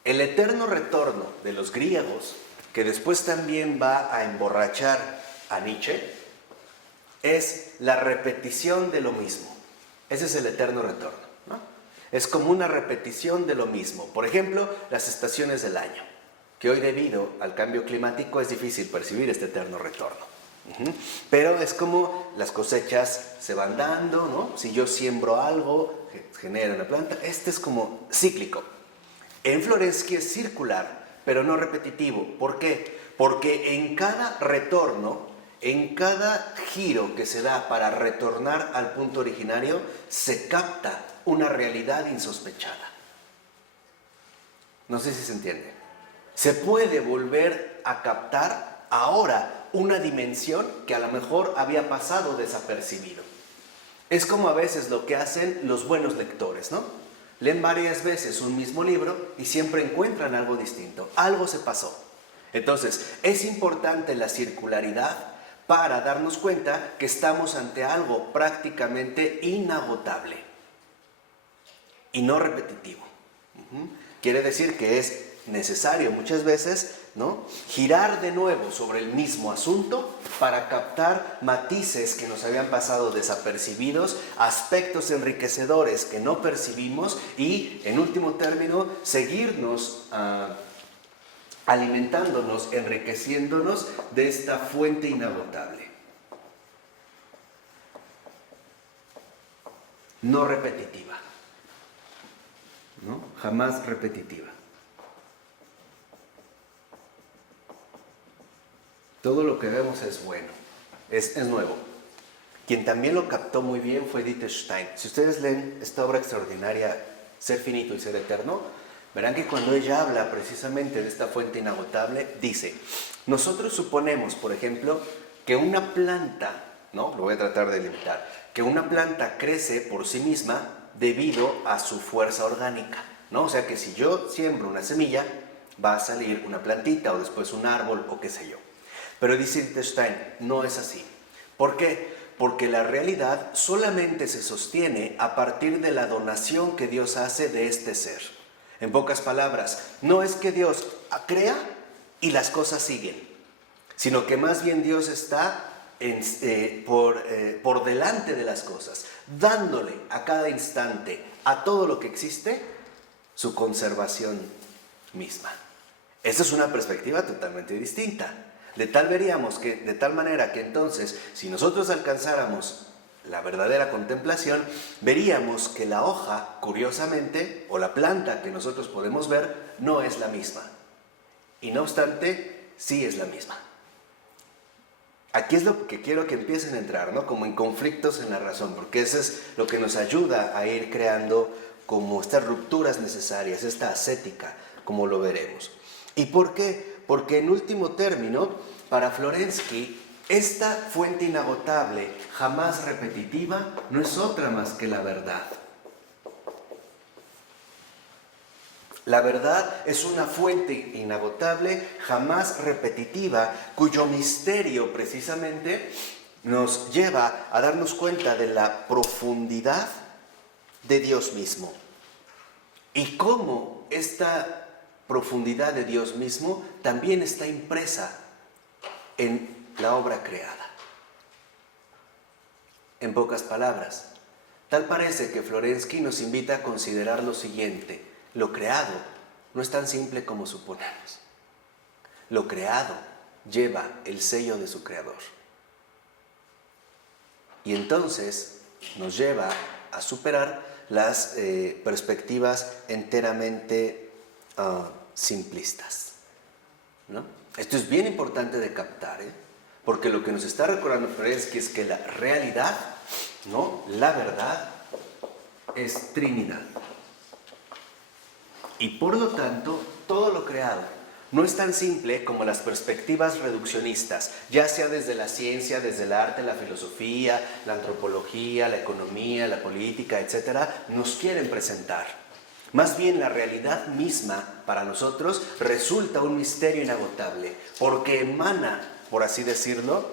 El eterno retorno de los griegos, que después también va a emborrachar a Nietzsche, es la repetición de lo mismo. Ese es el eterno retorno, ¿no? Es como una repetición de lo mismo. Por ejemplo, las estaciones del año, que hoy debido al cambio climático es difícil percibir este eterno retorno. Pero es como las cosechas se van dando, ¿no? Si yo siembro algo, genera una planta. Este es como cíclico. En Florensky es circular, pero no repetitivo. ¿Por qué? Porque en cada retorno, en cada giro que se da para retornar al punto originario, se capta una realidad insospechada. No sé si se entiende. Se puede volver a captar ahora una dimensión que a lo mejor había pasado desapercibido. Es como a veces lo que hacen los buenos lectores, ¿no? Leen varias veces un mismo libro y siempre encuentran algo distinto. Algo se pasó. Entonces, es importante la circularidad para darnos cuenta que estamos ante algo prácticamente inagotable y no repetitivo. Quiere decir que es necesario muchas veces, ¿no?, girar de nuevo sobre el mismo asunto para captar matices que nos habían pasado desapercibidos, aspectos enriquecedores que no percibimos y, en último término, seguirnos alimentándonos, enriqueciéndonos de esta fuente inagotable. No repetitiva, ¿no? Jamás repetitiva. Todo lo que vemos es bueno, es nuevo. Quien también lo captó muy bien fue Dieter Stein. Si ustedes leen esta obra extraordinaria, Ser finito y ser eterno, Verán que cuando ella habla precisamente de esta fuente inagotable, dice, nosotros suponemos, por ejemplo, que una planta, ¿no? Lo voy a tratar de limitar, que una planta crece por sí misma debido a su fuerza orgánica, ¿no? O sea que si yo siembro una semilla, va a salir una plantita o después un árbol o qué sé yo. Pero dice Wittgenstein, no es así. ¿Por qué? Porque la realidad solamente se sostiene a partir de la donación que Dios hace de este ser. En pocas palabras, no es que Dios crea y las cosas siguen, sino que más bien Dios está por delante de las cosas, dándole a cada instante, a todo lo que existe, su conservación misma. Esa es una perspectiva totalmente distinta. De tal manera que entonces, si nosotros alcanzáramos la verdadera contemplación, veríamos que la hoja, curiosamente, o la planta que nosotros podemos ver, no es la misma. Y no obstante, sí es la misma. Aquí es lo que quiero que empiecen a entrar, ¿no? Como en conflictos en la razón, porque eso es lo que nos ayuda a ir creando como estas rupturas necesarias, esta ascética, como lo veremos. ¿Y por qué? Porque en último término, para Florensky, esta fuente inagotable, jamás repetitiva, no es otra más que la verdad. La verdad es una fuente inagotable, jamás repetitiva, cuyo misterio precisamente nos lleva a darnos cuenta de la profundidad de Dios mismo. Y cómo esta profundidad de Dios mismo también está impresa en la obra creada. En pocas palabras, tal parece que Florensky nos invita a considerar lo siguiente: lo creado no es tan simple como suponemos. Lo creado lleva el sello de su creador. Y entonces nos lleva a superar las perspectivas enteramente simplistas, ¿no? Esto es bien importante de captar, porque lo que nos está recordando Florensky es que la realidad, ¿no? La verdad es Trinidad. Y por lo tanto, todo lo creado no es tan simple como las perspectivas reduccionistas, ya sea desde la ciencia, desde el arte, la filosofía, la antropología, la economía, la política, etc., nos quieren presentar. Más bien la realidad misma para nosotros resulta un misterio inagotable, porque emana, por así decirlo,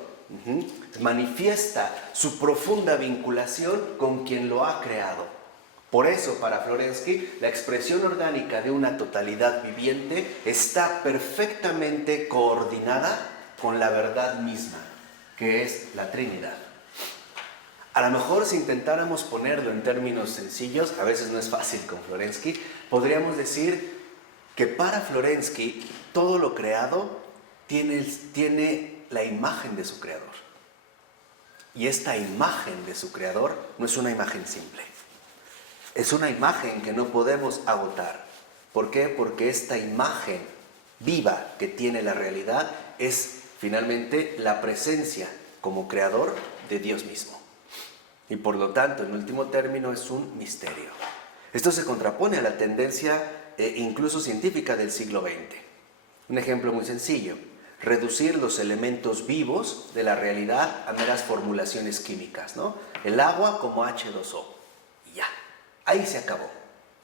manifiesta su profunda vinculación con quien lo ha creado. Por eso, para Florensky, la expresión orgánica de una totalidad viviente está perfectamente coordinada con la verdad misma, que es la Trinidad. A lo mejor, si intentáramos ponerlo en términos sencillos, a veces no es fácil con Florensky, podríamos decir que para Florensky todo lo creado tiene la imagen de su creador. Y esta imagen de su creador no es una imagen simple. Es una imagen que no podemos agotar. ¿Por qué? Porque esta imagen viva que tiene la realidad es finalmente la presencia como creador de Dios mismo. Y por lo tanto, en último término, es un misterio. Esto se contrapone a la tendencia incluso científica del siglo XX. Un ejemplo muy sencillo: reducir los elementos vivos de la realidad a meras formulaciones químicas, ¿no? El agua como H2O. Y ya. Ahí se acabó.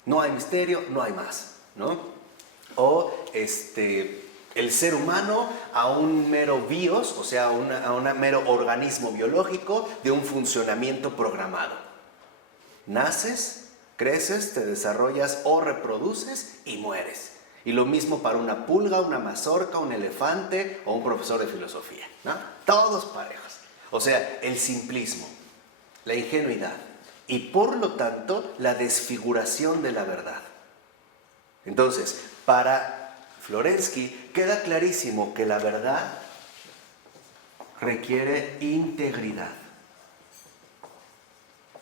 No hay misterio, no hay más, ¿no? O el ser humano a un mero bios, o sea, a un mero organismo biológico de un funcionamiento programado. Naces, creces, te desarrollas o reproduces y mueres. Y lo mismo para una pulga, una mazorca, un elefante o un profesor de filosofía, ¿no? Todos parejos. O sea, el simplismo, la ingenuidad. Y por lo tanto, la desfiguración de la verdad. Entonces, para Florensky queda clarísimo que la verdad requiere integridad.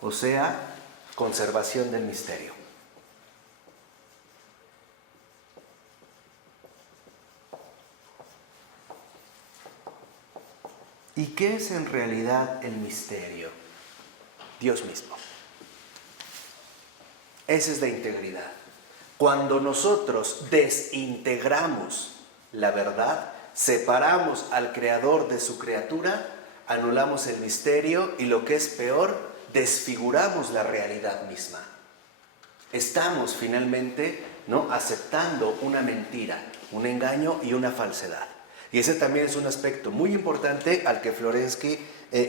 O sea, conservación del misterio. ¿Y qué es en realidad el misterio? Dios mismo. Esa es la integridad. Cuando nosotros desintegramos la verdad, separamos al creador de su criatura, anulamos el misterio y, lo que es peor, desfiguramos la realidad misma. Estamos finalmente, ¿no?, aceptando una mentira, un engaño y una falsedad. Y ese también es un aspecto muy importante al que Florensky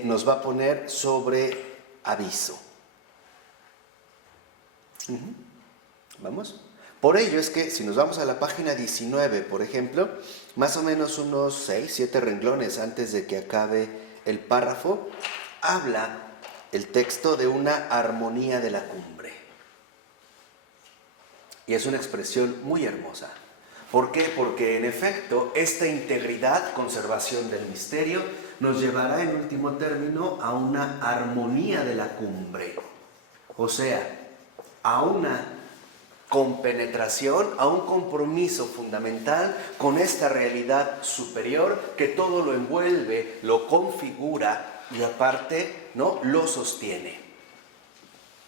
nos va a poner sobre aviso. ¿Vamos? Por ello es que si nos vamos a la página 19, por ejemplo, más o menos unos 6, 7 renglones antes de que acabe el párrafo, habla el texto de una armonía de la cumbre. Y es una expresión muy hermosa. ¿Por qué? Porque en efecto esta integridad, conservación del misterio, nos llevará en último término a una armonía de la cumbre. O sea, a una compenetración, a un compromiso fundamental con esta realidad superior que todo lo envuelve, lo configura y aparte, ¿no?, lo sostiene.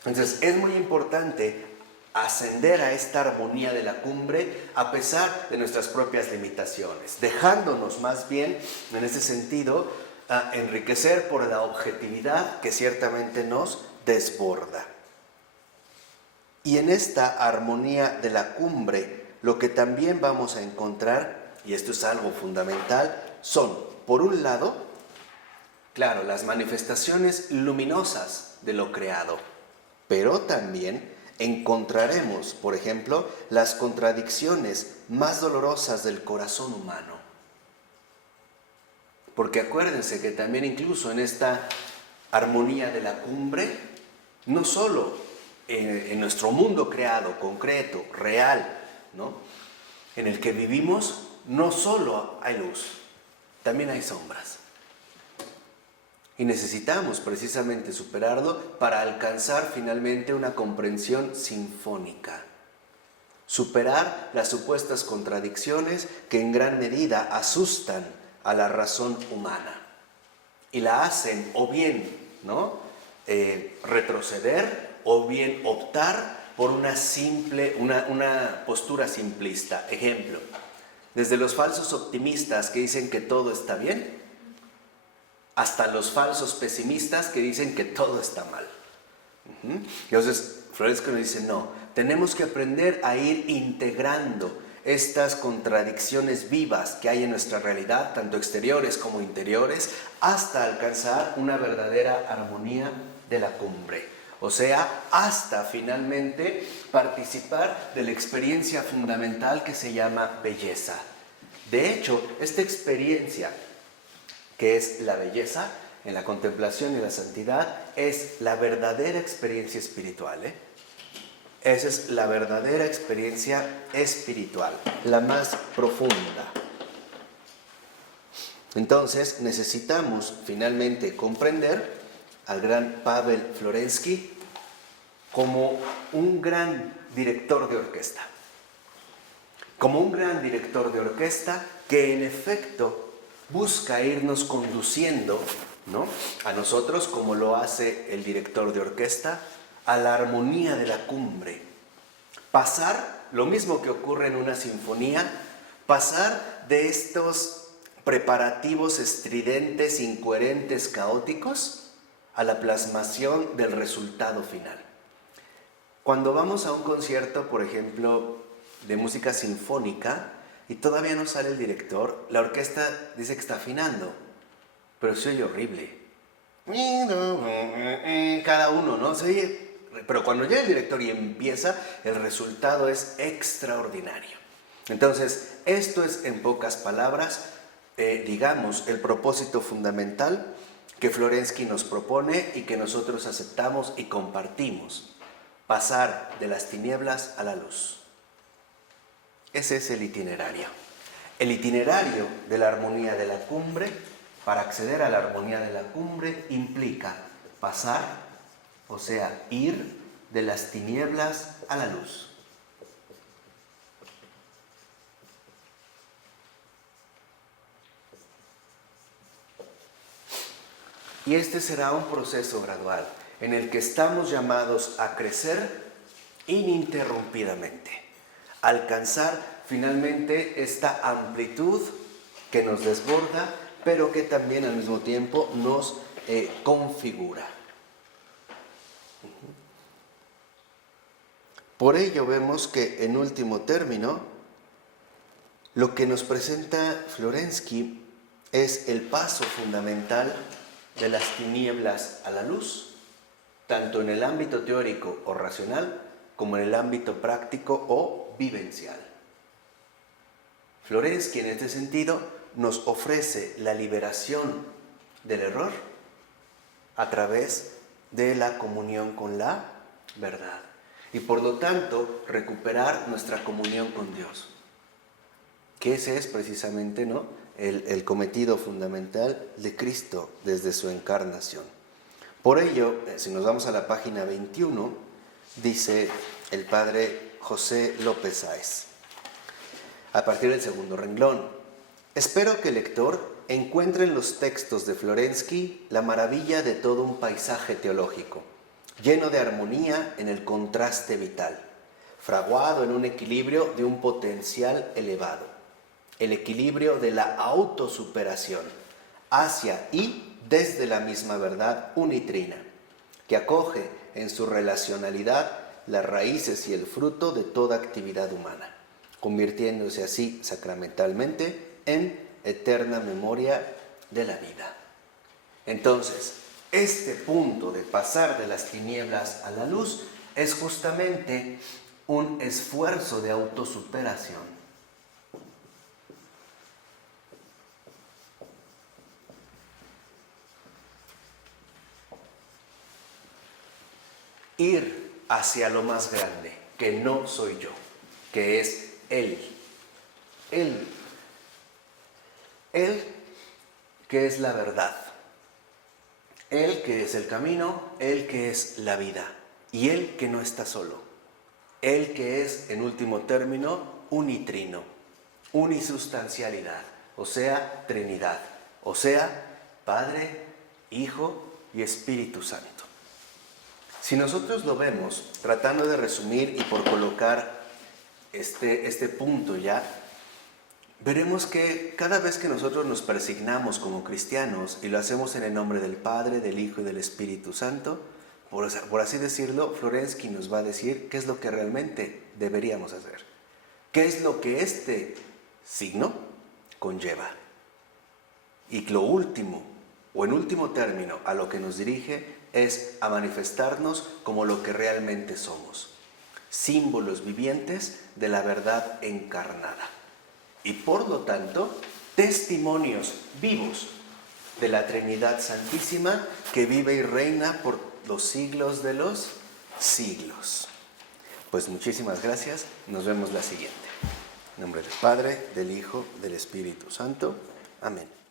Entonces es muy importante ascender a esta armonía de la cumbre a pesar de nuestras propias limitaciones, dejándonos más bien, en ese sentido, enriquecer por la objetividad que ciertamente nos desborda. Y en esta armonía de la cumbre, lo que también vamos a encontrar, y esto es algo fundamental, son, por un lado, claro, las manifestaciones luminosas de lo creado, pero también encontraremos, por ejemplo, las contradicciones más dolorosas del corazón humano. Porque acuérdense que también incluso en esta armonía de la cumbre, no solo en nuestro mundo creado, concreto, real, ¿no?, en el que vivimos, no solo hay luz, también hay sombras. Y necesitamos precisamente superarlo para alcanzar finalmente una comprensión sinfónica. Superar las supuestas contradicciones que en gran medida asustan a la razón humana y la hacen o bien, ¿no?, retroceder o bien optar por una postura simplista. Ejemplo, desde los falsos optimistas que dicen que todo está bien, hasta los falsos pesimistas que dicen que todo está mal. Entonces, Florensky nos dice, no, tenemos que aprender a ir integrando estas contradicciones vivas que hay en nuestra realidad, tanto exteriores como interiores, hasta alcanzar una verdadera armonía de la cumbre. O sea, hasta finalmente participar de la experiencia fundamental que se llama belleza. De hecho, esta experiencia, que es la belleza, en la contemplación y la santidad, es la verdadera experiencia espiritual. Esa es la verdadera experiencia espiritual, la más profunda. Entonces necesitamos finalmente comprender al gran Pavel Florensky como un gran director de orquesta. Como un gran director de orquesta que en efecto busca irnos conduciendo, ¿no?, a nosotros, como lo hace el director de orquesta, a la armonía de la cumbre. Pasar, lo mismo que ocurre en una sinfonía, pasar de estos preparativos estridentes, incoherentes, caóticos, a la plasmación del resultado final. Cuando vamos a un concierto, por ejemplo, de música sinfónica, y todavía no sale el director, la orquesta dice que está afinando, pero se oye horrible. Cada uno, ¿no? Se oye, pero cuando llega el director y empieza, el resultado es extraordinario. Entonces, esto es, en pocas palabras, digamos, el propósito fundamental que Florensky nos propone y que nosotros aceptamos y compartimos: pasar de las tinieblas a la luz. Ese es el itinerario. El itinerario de la armonía de la cumbre, para acceder a la armonía de la cumbre, implica pasar, o sea, ir de las tinieblas a la luz. Y este será un proceso gradual en el que estamos llamados a crecer ininterrumpidamente. alcanzar finalmente esta amplitud que nos desborda, pero que también al mismo tiempo nos configura. Por ello vemos que en último término, lo que nos presenta Florensky es el paso fundamental de las tinieblas a la luz, tanto en el ámbito teórico o racional, como en el ámbito práctico o vivencial. Florensky, en este sentido, nos ofrece la liberación del error a través de la comunión con la verdad. Y por lo tanto, recuperar nuestra comunión con Dios. Que ese es precisamente, ¿no?, el cometido fundamental de Cristo desde su encarnación. Por ello, si nos vamos a la página 21, dice el padre José López Sáez, a partir del segundo renglón: espero que el lector encuentre en los textos de Florensky la maravilla de todo un paisaje teológico, lleno de armonía en el contraste vital, fraguado en un equilibrio de un potencial elevado, el equilibrio de la autosuperación hacia y desde la misma verdad unitrina, que acoge en su relacionalidad las raíces y el fruto de toda actividad humana, convirtiéndose así sacramentalmente en eterna memoria de la vida. Entonces, este punto de pasar de las tinieblas a la luz es justamente un esfuerzo de autosuperación. Ir hacia lo más grande, que no soy yo, que es Él. Él que es la verdad. Él que es el camino, Él que es la vida. Y Él que no está solo. Él que es, en último término, unitrino, unisustancialidad, o sea, Trinidad, o sea, Padre, Hijo y Espíritu Santo. Si nosotros lo vemos, tratando de resumir y por colocar este punto ya, veremos que cada vez que nosotros nos persignamos como cristianos y lo hacemos en el nombre del Padre, del Hijo y del Espíritu Santo, por así decirlo, Florensky nos va a decir qué es lo que realmente deberíamos hacer. ¿Qué es lo que este signo conlleva? Y lo último, o en último término, a lo que nos dirige es a manifestarnos como lo que realmente somos, símbolos vivientes de la verdad encarnada y por lo tanto testimonios vivos de la Trinidad Santísima que vive y reina por los siglos de los siglos. Pues muchísimas gracias, nos vemos la siguiente. En nombre del Padre, del Hijo, del Espíritu Santo. Amén.